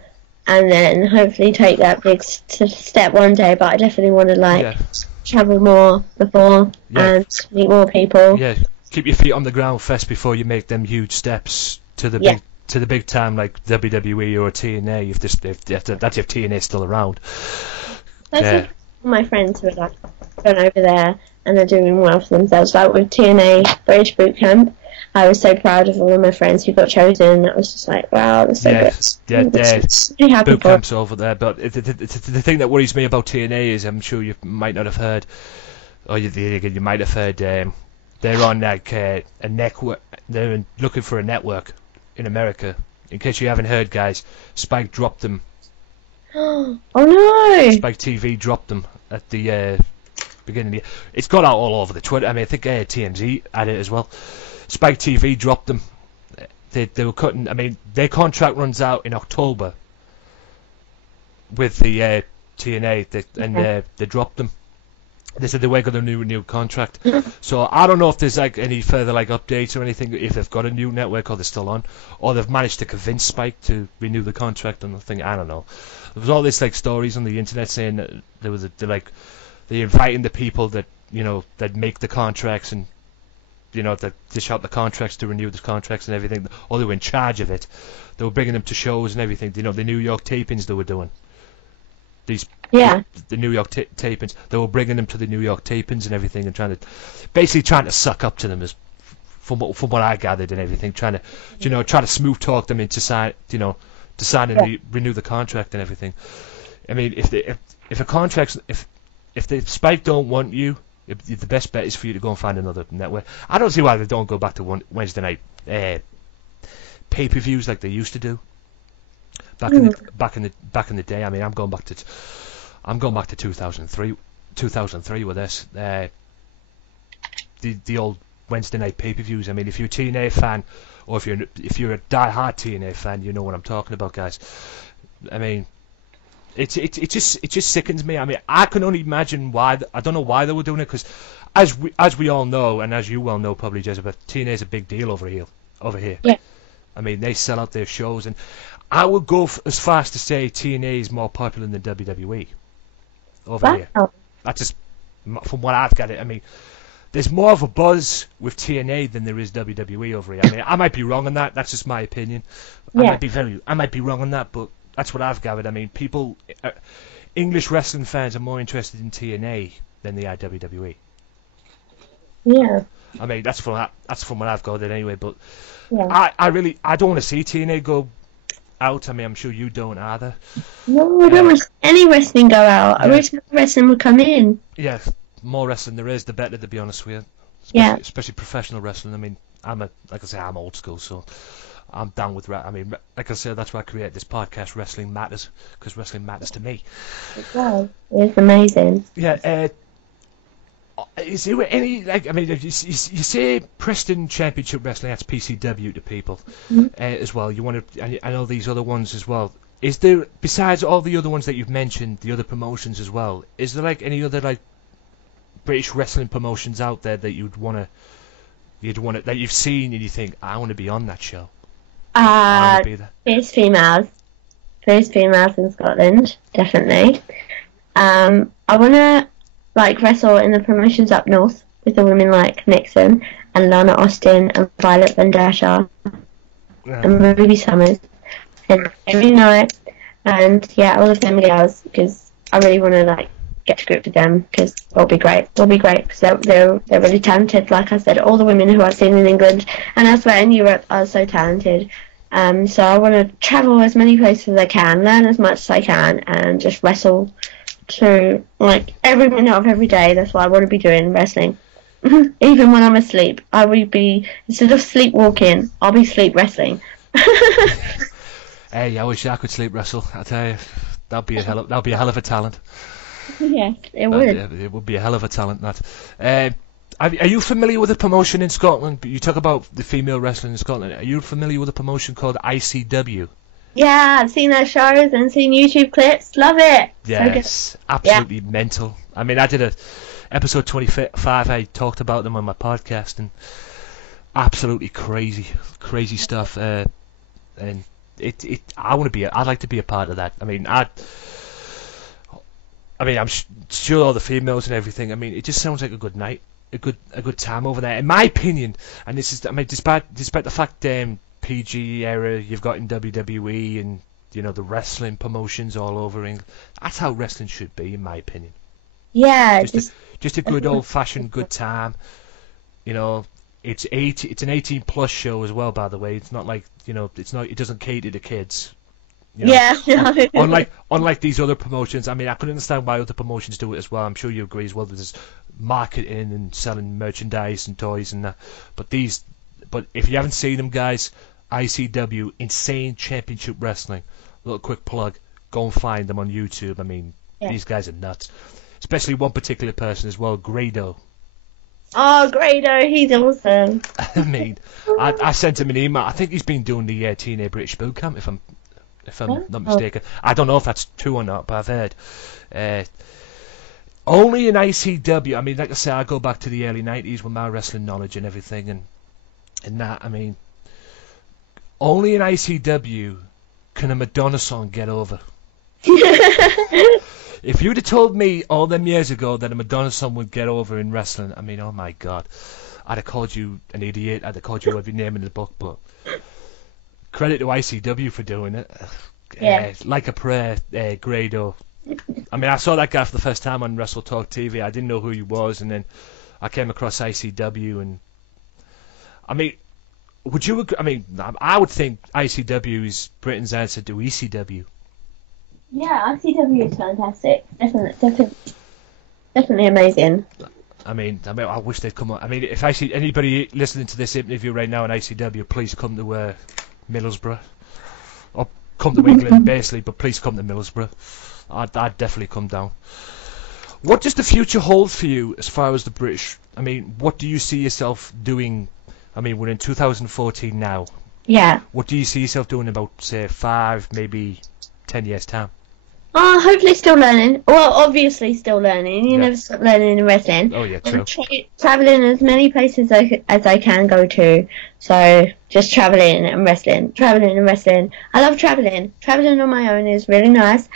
and then hopefully take that big step one day. But I definitely want to travel more before and meet more people. Yeah. Keep your feet on the ground first before you make them huge steps to the big time like WWE or TNA. If that's if TNA is still around. That's my friends who are like going over there and they're doing well for themselves. Like with TNA British Boot Camp, I was so proud of all of my friends who got chosen. I was just like, wow, that's so good. Really happy boot camps over there. But the thing that worries me about TNA is, I'm sure you might not have heard, or you might have heard. They're on like a network. They're looking for a network in America. In case you haven't heard, guys, Spike dropped them. Oh no! Spike TV dropped them at the beginning of the year. It's got out all over the Twitter. I mean, I think TMZ had it as well. Spike TV dropped them. They were cutting. I mean, their contract runs out in October with the TNA, they dropped them. They said they were going to renew contract. So I don't know if there's like any further like updates or anything, if they've got a new network or they're still on, or they've managed to convince Spike to renew the contract or nothing. I don't know. There was all this like stories on the internet saying that they're inviting the people that that make the contracts and that dish out the contracts to renew the contracts and everything. Or they were in charge of it. They were bringing them to shows and everything. The New York tapings they were doing. The New York tapings, they were bringing them to the New York tapings and everything, and trying to suck up to them, as from what I gathered and everything, trying to smooth talk them into sign and renew the contract and everything. I mean, if a contract, if the Spike don't want you, the best bet is for you to go and find another network. I don't see why they don't go back to Wednesday night pay-per-views like they used to do. Back in the day. I mean, I'm going back to 2003 with this. The old Wednesday night pay-per-views. I mean, if you're a TNA fan, or if you're a die-hard TNA fan, you know what I'm talking about, guys. I mean, it just sickens me. I mean, I can only imagine why. I don't know why they were doing it, because as we all know, and as you well know, probably, Jezabeth, TNA is a big deal over here. Yeah. I mean, they sell out their shows, and I would go as far as to say TNA is more popular than WWE over here. That's just from what I've got. I mean, there's more of a buzz with TNA than there is WWE over here. I mean, I might be wrong on that. That's just my opinion. Yeah. I might be wrong on that, but that's what I've gathered. I mean, people, English wrestling fans are more interested in TNA than they are WWE. Yeah. I mean, that's from what I've gathered anyway. But yeah. I don't want to see TNA go out. I mean, I'm sure you don't either. No, I don't want any wrestling go out. I wish wrestling would come in. Yeah, more wrestling there is, the better, to be honest with you. Especially professional wrestling. I mean, I'm old school, so I'm down with I mean, like I said, that's why I created this podcast, Wrestling Matters, because wrestling matters to me. It does. It's amazing. Yeah. Is there any, like, I mean, you say Preston Championship Wrestling, that's PCW to people, as well. You want to, I know these other ones as well. Is there, besides all the other ones that you've mentioned, the other promotions as well, is there like any other like British wrestling promotions out there that that you've seen and you think, I want to be on that show? First females in Scotland, definitely. I want to wrestle in the promotions up north with the women like Nixon and Lana Austin and Violet Van Dasher and Ruby Summers and every night, and all of them girls, because I really want to get to grip with them, because it'll be great because they're really talented. Like I said, all the women who I've seen in England and elsewhere in Europe are so talented. So I want to travel as many places as I can, learn as much as I can, and just wrestle to every minute of every day. That's what I want to be doing, wrestling. Even when I'm asleep, I will be, instead of sleepwalking, I'll be sleep wrestling. Hey, I wish I could sleep wrestle. I tell you, that'd be a hell of a talent. Yeah, it would. It would be a hell of a talent, that. Are you familiar with a promotion in Scotland? You talk about the female wrestling in Scotland. Are you familiar with a promotion called ICW? Yeah, I've seen their shows and seen YouTube clips. Love it. Yes, So absolutely mental. I mean, I did a episode 25. I talked about them on my podcast, and absolutely crazy stuff. And I'd like to be a part of that. I mean, I'm sure all the females and everything. I mean, it just sounds like a good night, a good time over there. In my opinion, and this is, I mean, despite the fact PG era you've got in WWE and the wrestling promotions all over England. That's how wrestling should be, in my opinion. Yeah, just a good old fashioned good time. It's an 18 plus show as well, by the way. It's not like it doesn't cater to kids. Yeah. Unlike these other promotions. I mean, I can understand why other promotions do it as well. I'm sure you agree as well. There's marketing and selling merchandise and toys and that. But if you haven't seen them, guys, ICW, Insane Championship Wrestling. Little quick plug. Go and find them on YouTube. I mean, these guys are nuts. Especially one particular person as well, Grado. Oh, Grado, he's awesome. I mean, I sent him an email. I think he's been doing the TNA British Boot Camp, if I'm not mistaken. I don't know if that's true or not, but I've heard. Only in ICW. I mean, like I say, I go back to the early 90s with my wrestling knowledge and everything, and that. I mean, only in ICW can a Madonna song get over. If you'd have told me all them years ago that a Madonna song would get over in wrestling, I mean, oh my God, I'd have called you an idiot. I'd have called you every name in the book. But credit to ICW for doing it. Yeah. Like a prayer, Grado. I mean, I saw that guy for the first time on Wrestle Talk TV. I didn't know who he was, and then I came across ICW, and I mean, would you agree? I mean, I would think ICW is Britain's answer to ECW. Yeah, ICW is fantastic. Definitely amazing. I mean, I wish they'd come on. I mean, if I see anybody listening to this interview right now on ICW, please come to Middlesbrough, or come to England, basically. But please come to Middlesbrough. I'd definitely come down. What does the future hold for you as far as the British? I mean, what do you see yourself doing? I mean, we're in 2014 now. Yeah. What do you see yourself doing in about, say, 5, maybe 10 years' time? Oh, hopefully still learning. Well, obviously still learning. You never stop learning in wrestling. Oh, yeah, true. Traveling as many places as I can go to. So, just traveling and wrestling. I love traveling. Traveling on my own is really nice.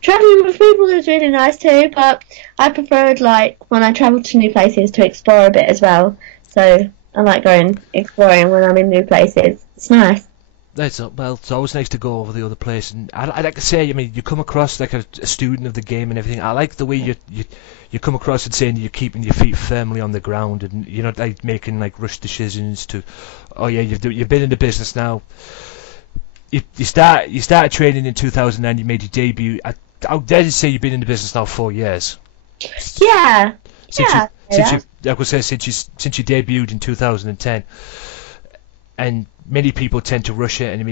Traveling with people is really nice too, but I preferred, like, when I travel to new places to explore a bit as well. So, I like going exploring when I'm in new places. It's nice. It's always nice to go over the other place, and I like to say, I mean, you come across like a student of the game and everything. I like the way you come across and saying you're keeping your feet firmly on the ground, and you're not like making like rush decisions to, oh yeah, you've been in the business now. You started training in 2009. You made your debut. I dare to say you've been in the business now 4 years. Yeah. Since you debuted in 2010. And many people tend to rush it, and I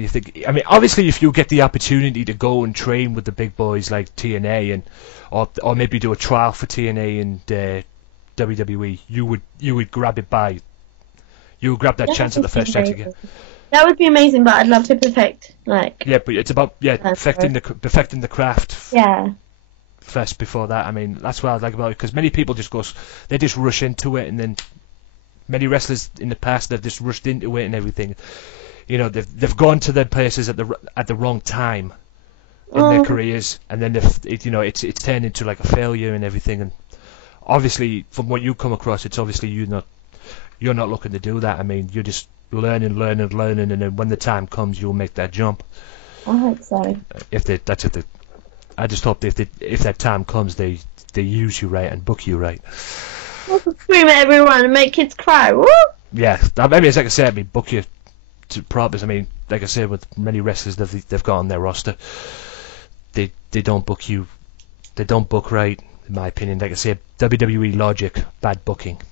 mean, obviously, if you get the opportunity to go and train with the big boys like TNA, or maybe do a trial for TNA and WWE, you would grab that chance at the first chance you get. That would be amazing, but I'd love to perfect, like. Yeah, but it's about perfecting the craft. Yeah. First, before that, I mean, that's what I like about it, because many people they just rush into it, and then. Many wrestlers in the past have just rushed into it and everything. You know, they've gone to their places at the wrong time in their careers, and then it's turned into like a failure and everything. And obviously, from what you come across, it's obviously you're not looking to do that. I mean, you're just learning, and then when the time comes, you'll make that jump. I hope so. I just hope if that time comes, they use you right and book you right. Scream at everyone and make kids cry. Woo! Yeah, maybe it's like I said, I mean, book you to props. I mean, like I said, with many wrestlers they've got on their roster, they don't book you, they don't book right, in my opinion. Like I said, WWE logic, bad booking.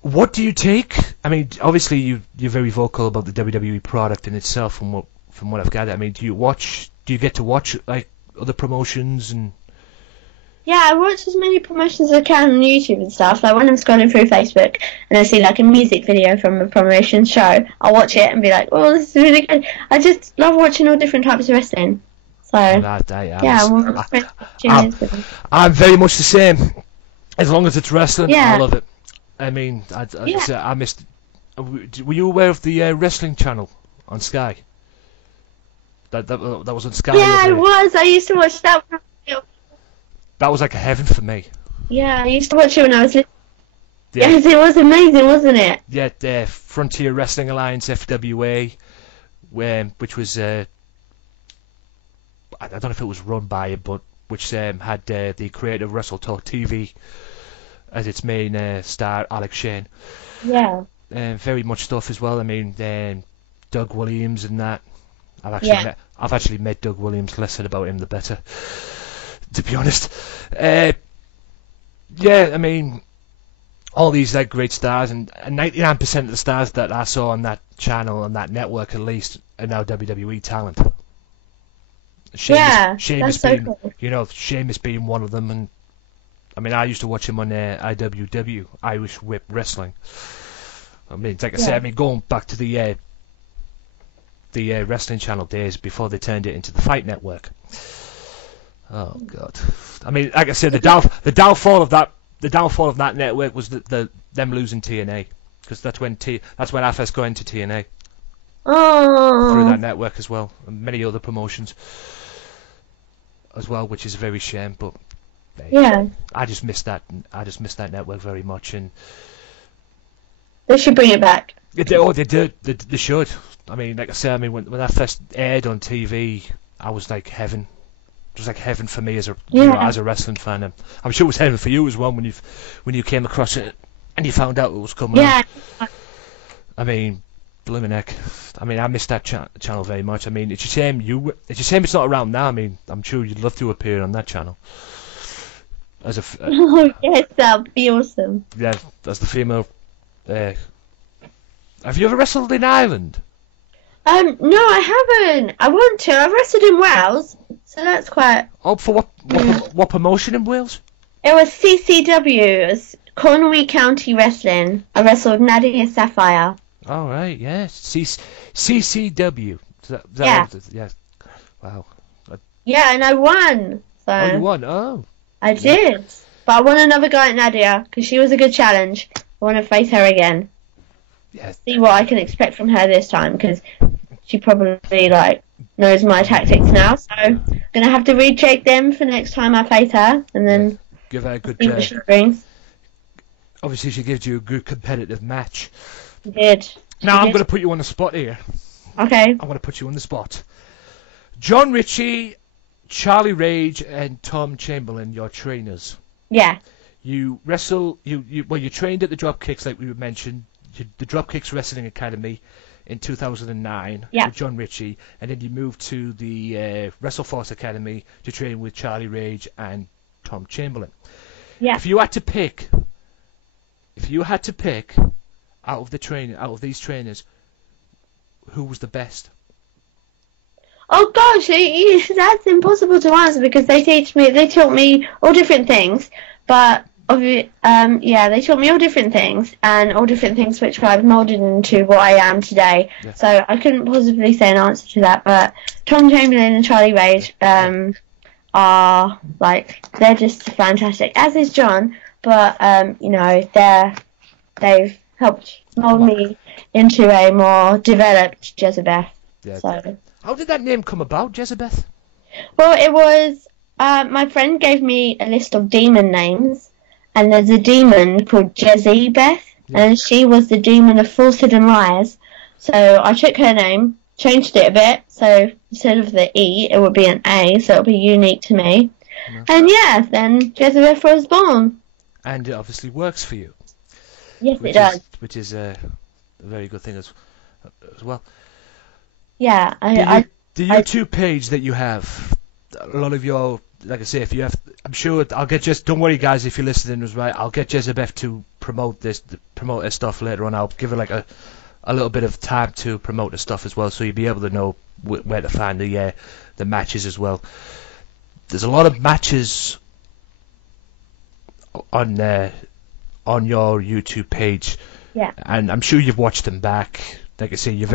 What do you take? I mean, obviously you're very vocal about the WWE product in itself, from what I've gathered. I mean, do you get to watch like other promotions and? Yeah, I watch as many promotions as I can on YouTube and stuff. Like when I'm scrolling through Facebook and I see like a music video from a promotion show, I'll watch it and be like, "Oh, this is really good." I just love watching all different types of wrestling. So I'm very much the same. As long as it's wrestling, yeah. I love it. I mean, I missed. Were you aware of the wrestling channel on Sky? That was on Sky. Yeah, it was. I used to watch that one. That was like a heaven for me. Yeah, I used to watch it when I was little. Yeah. Yes, it was amazing, wasn't it? Yeah, the Frontier Wrestling Alliance, FWA, which was, I don't know if it was run by it, but which had the creator of Wrestle Talk TV as its main star, Alex Shane. Yeah. Very much stuff as well. I mean, Doug Williams and that. I've actually met Doug Williams. Less said about him, the better. To be honest, yeah, I mean, all these like great stars, and 99% of the stars that I saw on that channel, on that network at least, are now WWE talent. Sheamus being, cool. You know, Sheamus being one of them, and I mean, I used to watch him on IWW, Irish Whip Wrestling. I mean, like I said, I mean, going back to the wrestling channel days before they turned it into the Fight Network. Oh God! I mean, like I said, the downfall of that network was them losing TNA, because that's when I first got into TNA. Oh. Through that network as well, and many other promotions as well, which is a very shame. But yeah, I just missed that network very much, and they should bring it back. They did. They should. I mean, like I said, I mean, when that first aired on TV, I was like heaven. It was like heaven for me as a as a wrestling fan. And I'm sure it was heaven for you as well when you came across it and you found out it was coming. Yeah. On. I mean, blooming heck. I mean, I missed that channel very much. I mean, it's a shame it's not around now. I mean, I'm sure you'd love to appear on that channel. As a oh yes, that'd be awesome. Yeah, as the female. Have you ever wrestled in Ireland? No, I haven't. I want to. I've wrestled in Wales, so that's quite. Oh, for what promotion in Wales? It was CCW. It was Cornwall County Wrestling. I wrestled Nadia Sapphire. Oh right, yes, CCW. Yeah. Wow. Yeah, and I won. So. Oh, you won. Oh. I did, but I want another guy at Nadia because she was a good challenge. I want to face her again. Yes. See what I can expect from her this time, because she probably like knows my tactics now. So I'm gonna have to recheck them for next time I face her, and then give her a good. See what she brings. Obviously, she gives you a good competitive match. She did. Now I'm gonna put you on the spot here. Okay. I'm gonna put you on the spot. John Ritchie, Charlie Rage, and Tom Chamberlain, your trainers. Yeah. You wrestle. You trained at the Dropkicks, like we mentioned. The Dropkicks Wrestling Academy in 2009 with John Ritchie, and then you moved to the WrestleForce Academy to train with Charlie Rage and Tom Chamberlain. Yeah. If you had to pick out of these trainers, who was the best? Oh gosh, that's impossible to answer because they taught me all different things, but. They taught me all different things, and all different things which I've moulded into what I am today. Yeah. So I couldn't possibly say an answer to that, but Tom Chamberlain and Charlie Rage are, like, they're just fantastic, as is John, but, they've helped mould me into a more developed Jezabeth. Yeah. So. How did that name come about, Jezabeth? Well, it was, my friend gave me a list of demon names. And there's a demon called Jezabeth, and she was the demon of falsehood and lies. So I took her name, changed it a bit, so instead of the E, it would be an A, so it would be unique to me. And then Jezabeth was born. And it obviously works for you. Yes, it does. Which is a very good thing as well. Yeah, the YouTube page that you have, a lot of your, like I say, if you have, I'm sure I'll get don't worry guys if you're listening as right, I'll get Jezabeth to promote her stuff later on. I'll give her like a little bit of time to promote the stuff as well, so you'll be able to know where to find the matches as well. There's a lot of matches on your YouTube page. Yeah. And I'm sure you've watched them back. Like I say, you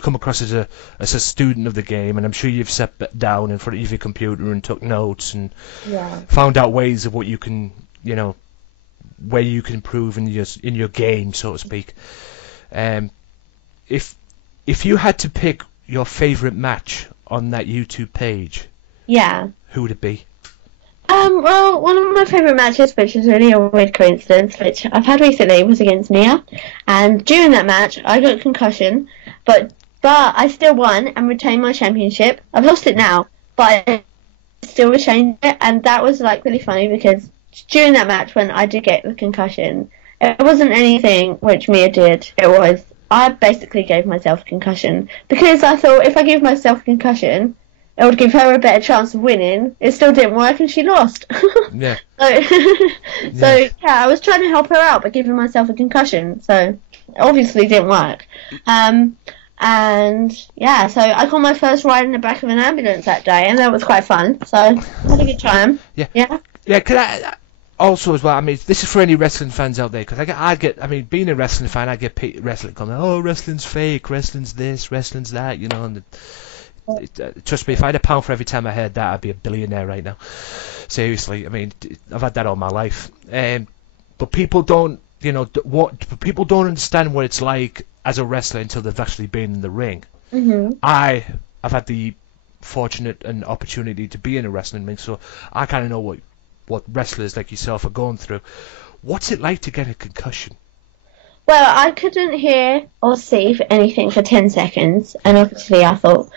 come across as a student of the game, and I'm sure you've sat down in front of your computer and took notes and found out ways of what you can, where you can improve in your game, so to speak. If you had to pick your favourite match on that YouTube page, who would it be? Well, one of my favourite matches, which is really a weird coincidence, which I've had recently, was against Nia. And during that match, I got a concussion, but I still won and retained my championship. I've lost it now, but I still retained it, and that was like really funny because during that match when I did get the concussion, it wasn't anything which Mia did. It was, I basically gave myself a concussion because I thought if I give myself a concussion, it would give her a better chance of winning. It still didn't work, and she lost. Yeah. So I was trying to help her out by giving myself a concussion. So it obviously didn't work. So I got my first ride in the back of an ambulance that day, and that was quite fun. So I had a good time. Yeah. Could I also as well? I mean, this is for any wrestling fans out there, because I get. I mean, being a wrestling fan, I get wrestling coming. Oh, wrestling's fake. Wrestling's this. Wrestling's that. And trust me, if I had £1 for every time I heard that, I'd be a billionaire right now. Seriously, I mean, I've had that all my life. But people don't, people don't understand what it's like as a wrestler until they've actually been in the ring. Mm-hmm. I've had the fortunate and opportunity to be in a wrestling ring, so I kind of know what wrestlers like yourself are going through. What's it like to get a concussion? Well, I couldn't hear or see for anything for 10 seconds, and obviously I thought,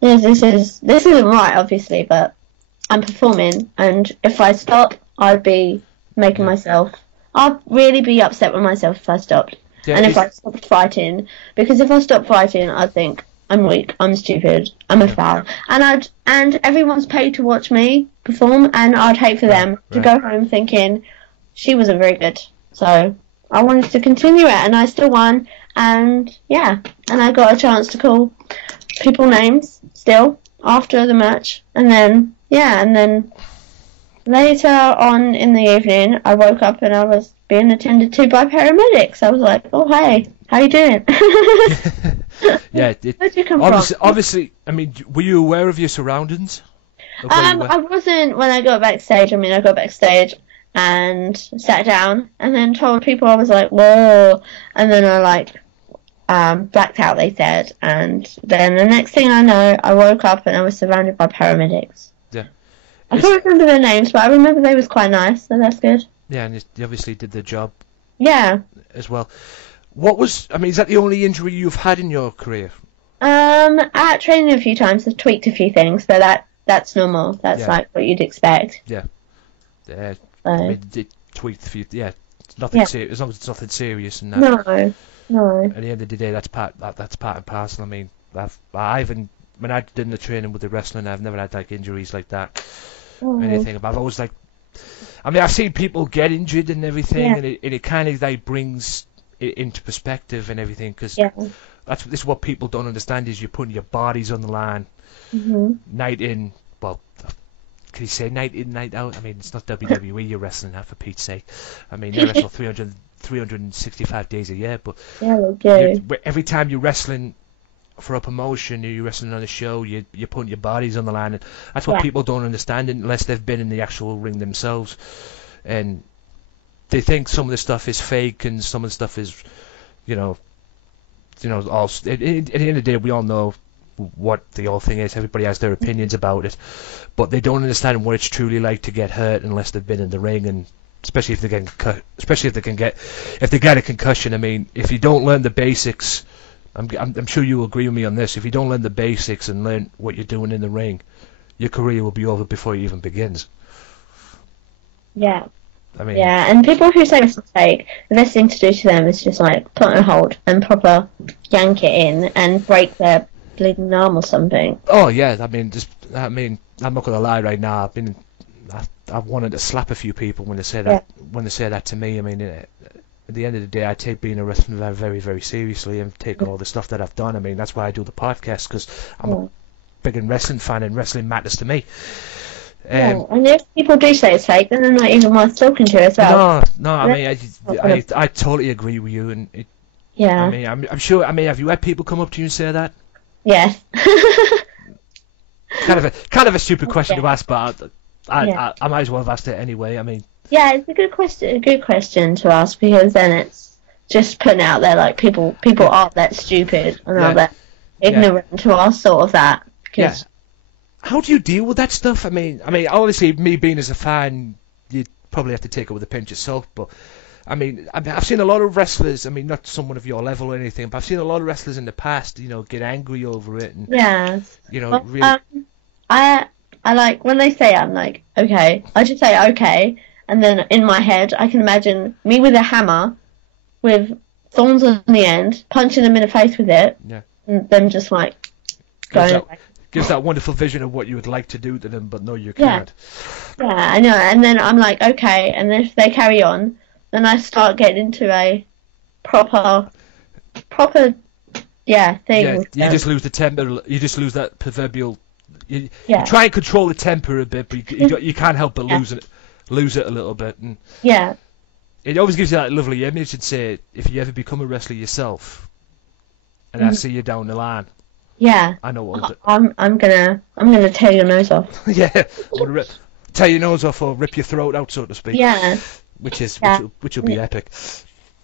this isn't right, obviously, but I'm performing, and if I stop, I'd be making myself. I'd really be upset with myself if I stopped, and if I stopped fighting, because if I stopped fighting, I'd think I'm weak, I'm stupid, I'm a foul, and everyone's paid to watch me perform, and I'd hate for them to go home thinking she wasn't very good. So I wanted to continue it, and I still won, and I got a chance to call people names still after the match, and then later on in the evening I woke up and I was being attended to by paramedics. I was like, oh hey, how you doing? Where'd you come from? Obviously, I mean, were you aware of your surroundings? I wasn't when I got backstage. I mean, I got backstage and sat down and then told people, I was like, whoa, and then I blacked out, they said, and then the next thing I know, I woke up and I was surrounded by paramedics. I can't remember their names, but I remember they was quite nice, so that's good. Yeah, and you obviously did the job. Yeah. As well. Is that the only injury you've had in your career? At training a few times, I've tweaked a few things, but that's normal. That's like what you'd expect. Yeah. I mean, it tweaked a few. Yeah, nothing serious. As long as it's nothing serious and that. No. At the end of the day, that's part and parcel. I mean, when I did the training with the wrestling, I've never had injuries like that. Or anything. But I've always I've seen people get injured and everything, and it kind of brings it into perspective and everything, because this is what people don't understand, is you're putting your bodies on the line, night in. Well, can you say night in, night out? I mean, it's not WWE you're wrestling at, for Pete's sake. I mean, they wrestle 365 days a year, but every time you're wrestling for a promotion, you're wrestling on a show, you're putting your bodies on the line, and that's what people don't understand unless they've been in the actual ring themselves, and they think some of the stuff is fake and some of the stuff is, all. At the end of the day, we all know what the whole thing is. Everybody has their opinions about it, but they don't understand what it's truly like to get hurt unless they've been in the ring, and especially if they get a concussion. I mean, if you don't learn the basics, I'm sure you will agree with me on this. If you don't learn the basics and learn what you're doing in the ring, your career will be over before it even begins. Yeah. I mean, and people who say it's a mistake, the best thing to do to them is just put on hold and proper yank it in and break their bleeding arm or something. Oh yeah, I mean, I'm not gonna lie right now. I've wanted to slap a few people when they say that. When they say that to me, I mean, at the end of the day, I take being a wrestler very, very seriously, and take all the stuff that I've done. I mean, that's why I do the podcast, because I'm a big wrestling fan, and wrestling matters to me. And if people do say it's fake, then they're not even worth talking to as well. No, I mean, I totally agree with you, and yeah. I mean, I'm sure. I mean, have you had people come up to you and say that? Yes. kind of a stupid question to ask, but I might as well have asked it anyway. I mean. Yeah, it's a good question. A good question to ask, because then it's just putting out there like people aren't that stupid and are that ignorant to ask sort of that. Yeah. How do you deal with that stuff? I mean, obviously, me being as a fan, you probably have to take it with a pinch of salt. But I mean, I've seen a lot of wrestlers. I mean, not someone of your level or anything, but I've seen a lot of wrestlers in the past, get angry over it, and really. I like when they say it, I'm like, okay. I just say okay, and then in my head, I can imagine me with a hammer, with thorns on the end, punching them in the face with it, and them just like going away. Gives that wonderful vision of what you would like to do to them, but no, you can't. Yeah, I know. And then I'm like, okay. And then if they carry on, then I start getting into a proper thing. Yeah, you just lose the temper. You just lose that proverbial. You try and control the temper a bit, but you can't help but lose it a little bit. And it always gives you that lovely image and say, if you ever become a wrestler yourself, and I see you down the line. Yeah, I know what I'm gonna tear your nose off. Yeah, or tear your nose off or rip your throat out, so to speak. Yeah, which will be epic.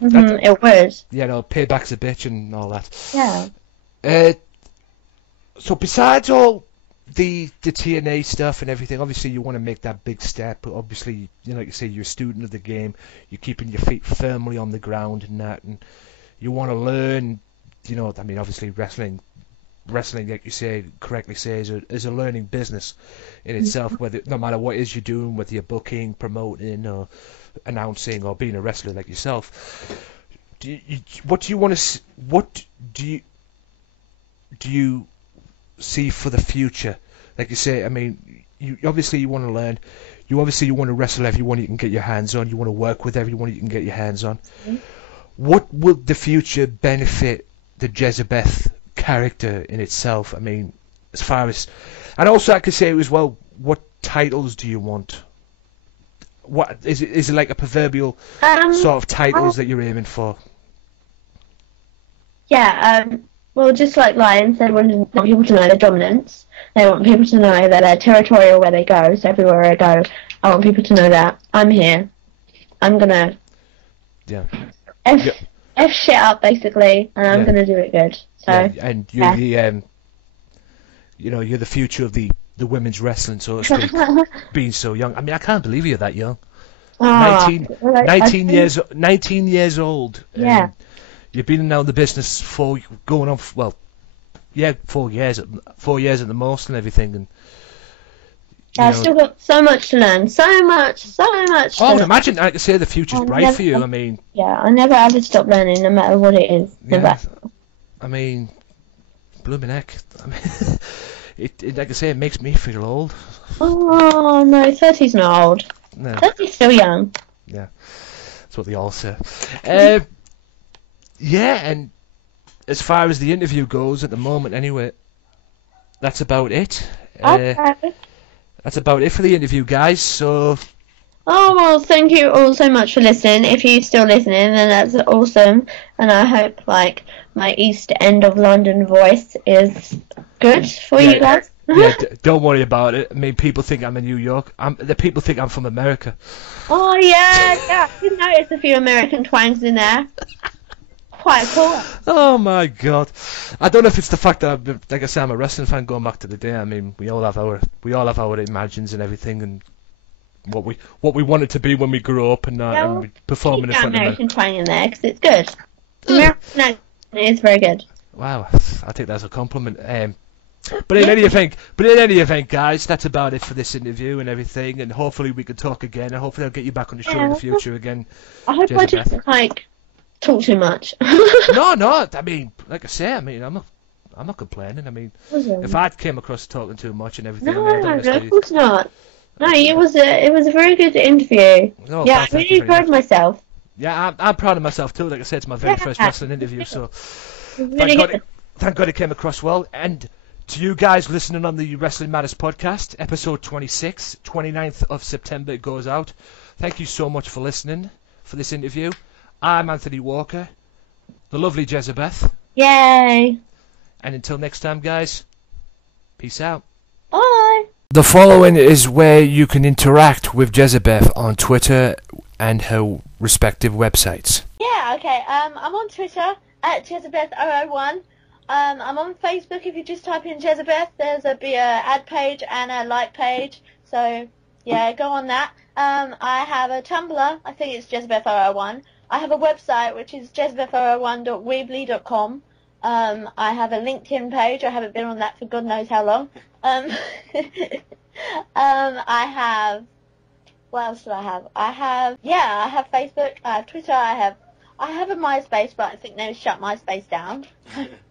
It would. Yeah, no, payback's a bitch and all that. Yeah. So besides all the TNA stuff and everything, obviously you want to make that big step. But obviously, like you say, you're a student of the game. You're keeping your feet firmly on the ground and that, and you want to learn. I mean, obviously wrestling, like you say, correctly say, is a learning business in itself. Whether no matter what it is you're doing, whether you're booking, promoting, or announcing, or being a wrestler like yourself, what do you see for the future? Like you say, I mean, you want to learn. You want to wrestle everyone you can get your hands on. You want to work with everyone you can get your hands on. Mm-hmm. What will the future benefit the Jezabeth character in itself? I mean, as far as, and also I could say as well, what titles do you want? What is it? Is it like a proverbial sort of titles that you're aiming for? Yeah. Well, just like Lions, they want people to know their dominance. They want people to know that they're territorial where they go. So everywhere I go, I want people to know that I'm here. I'm gonna. Yeah. F shit up basically, and I'm gonna do it good. So. Yeah, and you're the you're the future of the women's wrestling, so to speak. Being so young, I mean, I can't believe you're that young. 19 years old. Yeah. You've been now in the business for 4 years. 4 years at the most, and everything, and. I've still got so much to learn. So much. Oh, imagine, like I say, the future's bright for you. I mean. Yeah, I never ever stop learning, no matter what it is. Never. Yeah, I mean, blooming heck. I mean, it like I say, it makes me feel old. Oh no, 30's not old. No. 30's still young. Yeah, that's what they all say. Yeah, and as far as the interview goes at the moment, anyway, that's about it. Okay. That's about it for the interview, guys. So. Oh, well, thank you all so much for listening. If you're still listening, then that's awesome. And I hope, my East End of London voice is good for you guys. Don't worry about it. I mean, people think I'm in New York. The people think I'm from America. Oh, yeah. I did notice a few American twangs in there. Quite cool. Oh my god! I don't know if it's the fact that like I say, I'm a wrestling fan going back to the day. I mean, we all have our imagines and everything, and what we wanted to be when we grew up, and and we performing in front of American twang in there because it's good. American accent is very good. Wow, I think that's a compliment. But in any event, guys, that's about it for this interview and everything, and hopefully we can talk again, and hopefully I'll get you back on the show in the future again. I hope I didn't talk too much. No. I mean, like I say, I'm not complaining. I mean, if I came across talking too much and everything, no, of course not. No, it was a very good interview. Oh, yeah, I really enjoyed myself. Yeah, I'm proud of myself too. Like I said, it's my very first wrestling interview, so thank God it came across well. And To you guys listening on the Wrestling Matters podcast, episode 26, 29th of September it goes out. Thank you so much for listening for this interview. I'm Anthony Walker, the lovely Jezabeth. Yay! And until next time, guys, peace out. Bye! The following is where you can interact with Jezabeth on Twitter and her respective websites. Yeah, okay. I'm on Twitter at Jezabeth001. I'm on Facebook. If you just type in Jezabeth, there's a ad page and a like page. So, yeah, go on that. I have a Tumblr. I think it's Jezabeth001. I have a website, which is jezabeth001.weebly.com. I have a LinkedIn page. I haven't been on that for God knows how long. I have... What else do I have? I have Facebook, I have Twitter, I have a MySpace, but I think they've shut MySpace down.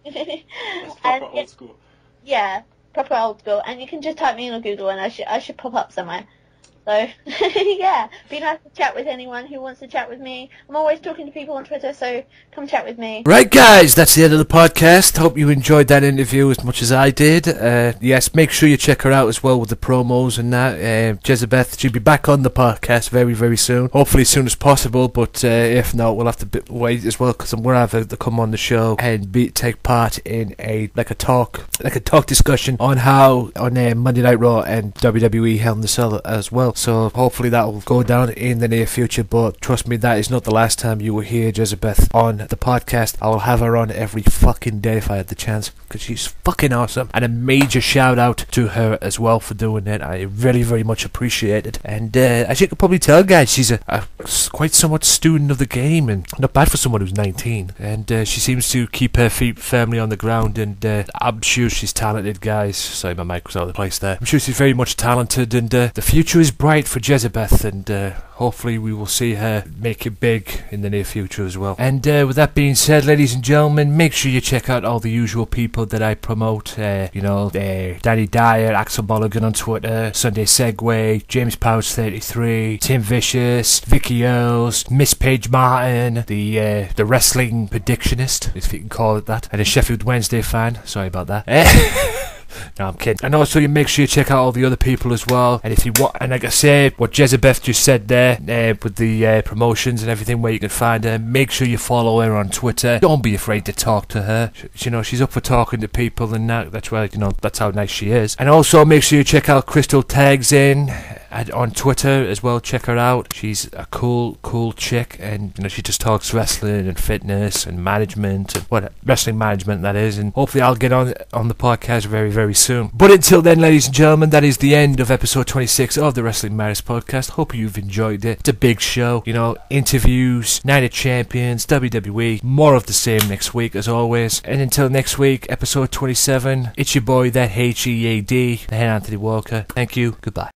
It's proper old school. Yeah, proper old school. And you can just type me in on Google and I should pop up somewhere. So, yeah, be nice to chat with anyone who wants to chat with me. I'm always talking to people on Twitter, so come chat with me. Right, guys, that's the end of the podcast. Hope you enjoyed that interview as much as I did. Yes, make sure you check her out as well with the promos and that. Jezabeth, she'll be back on the podcast very, very soon. Hopefully as soon as possible, but if not, we'll have to wait as well, because I'm going to have her to come on the show and take part in a talk discussion on how on Monday Night Raw and WWE Hell in the Cell as well. So hopefully that will go down in the near future, but trust me, that is not the last time you will hear Jezabeth on the podcast. I will have her on every fucking day if I had the chance, because she's fucking awesome. And a major shout out to her as well for doing it. I really, very much appreciate it. And as you can probably tell, guys, she's a quite somewhat student of the game, and not bad for someone who's 19. And she seems to keep her feet firmly on the ground, and I'm sure she's talented, guys. Sorry, my mic was out of the place there. I'm sure she's very much talented, and the future is bright for Jezabeth, and hopefully we will see her make it big in the near future as well. And with that being said, ladies and gentlemen, make sure you check out all the usual people that I promote. Danny Dyer, Axel Mulligan on Twitter, Sunday Segue, James Powers 33, Tim Vicious, Vicky Earls, Miss Paige Martin, the wrestling predictionist, if you can call it that, and a Sheffield Wednesday fan. Sorry about that. No, I'm kidding. And also, you make sure you check out all the other people as well. And if you want, and like I say, what Jezabeth just said there, with the promotions and everything, where you can find her, make sure you follow her on Twitter. Don't be afraid to talk to her. She's up for talking to people, and that's why, that's how nice she is. And also, make sure you check out Crystal Tags In on Twitter as well. Check her out. She's a cool chick, and she just talks wrestling and fitness and management, and wrestling management, that is. And hopefully I'll get on the podcast very, very soon. But until then, ladies and gentlemen, that is the end of episode 26 of the Wrestling Matters podcast. Hope you've enjoyed it. It's a big show, interviews, Night of Champions, WWE, more of the same next week as always. And until next week, episode 27, it's your boy, that HEAD, the head Anthony Walker. Thank you. Goodbye.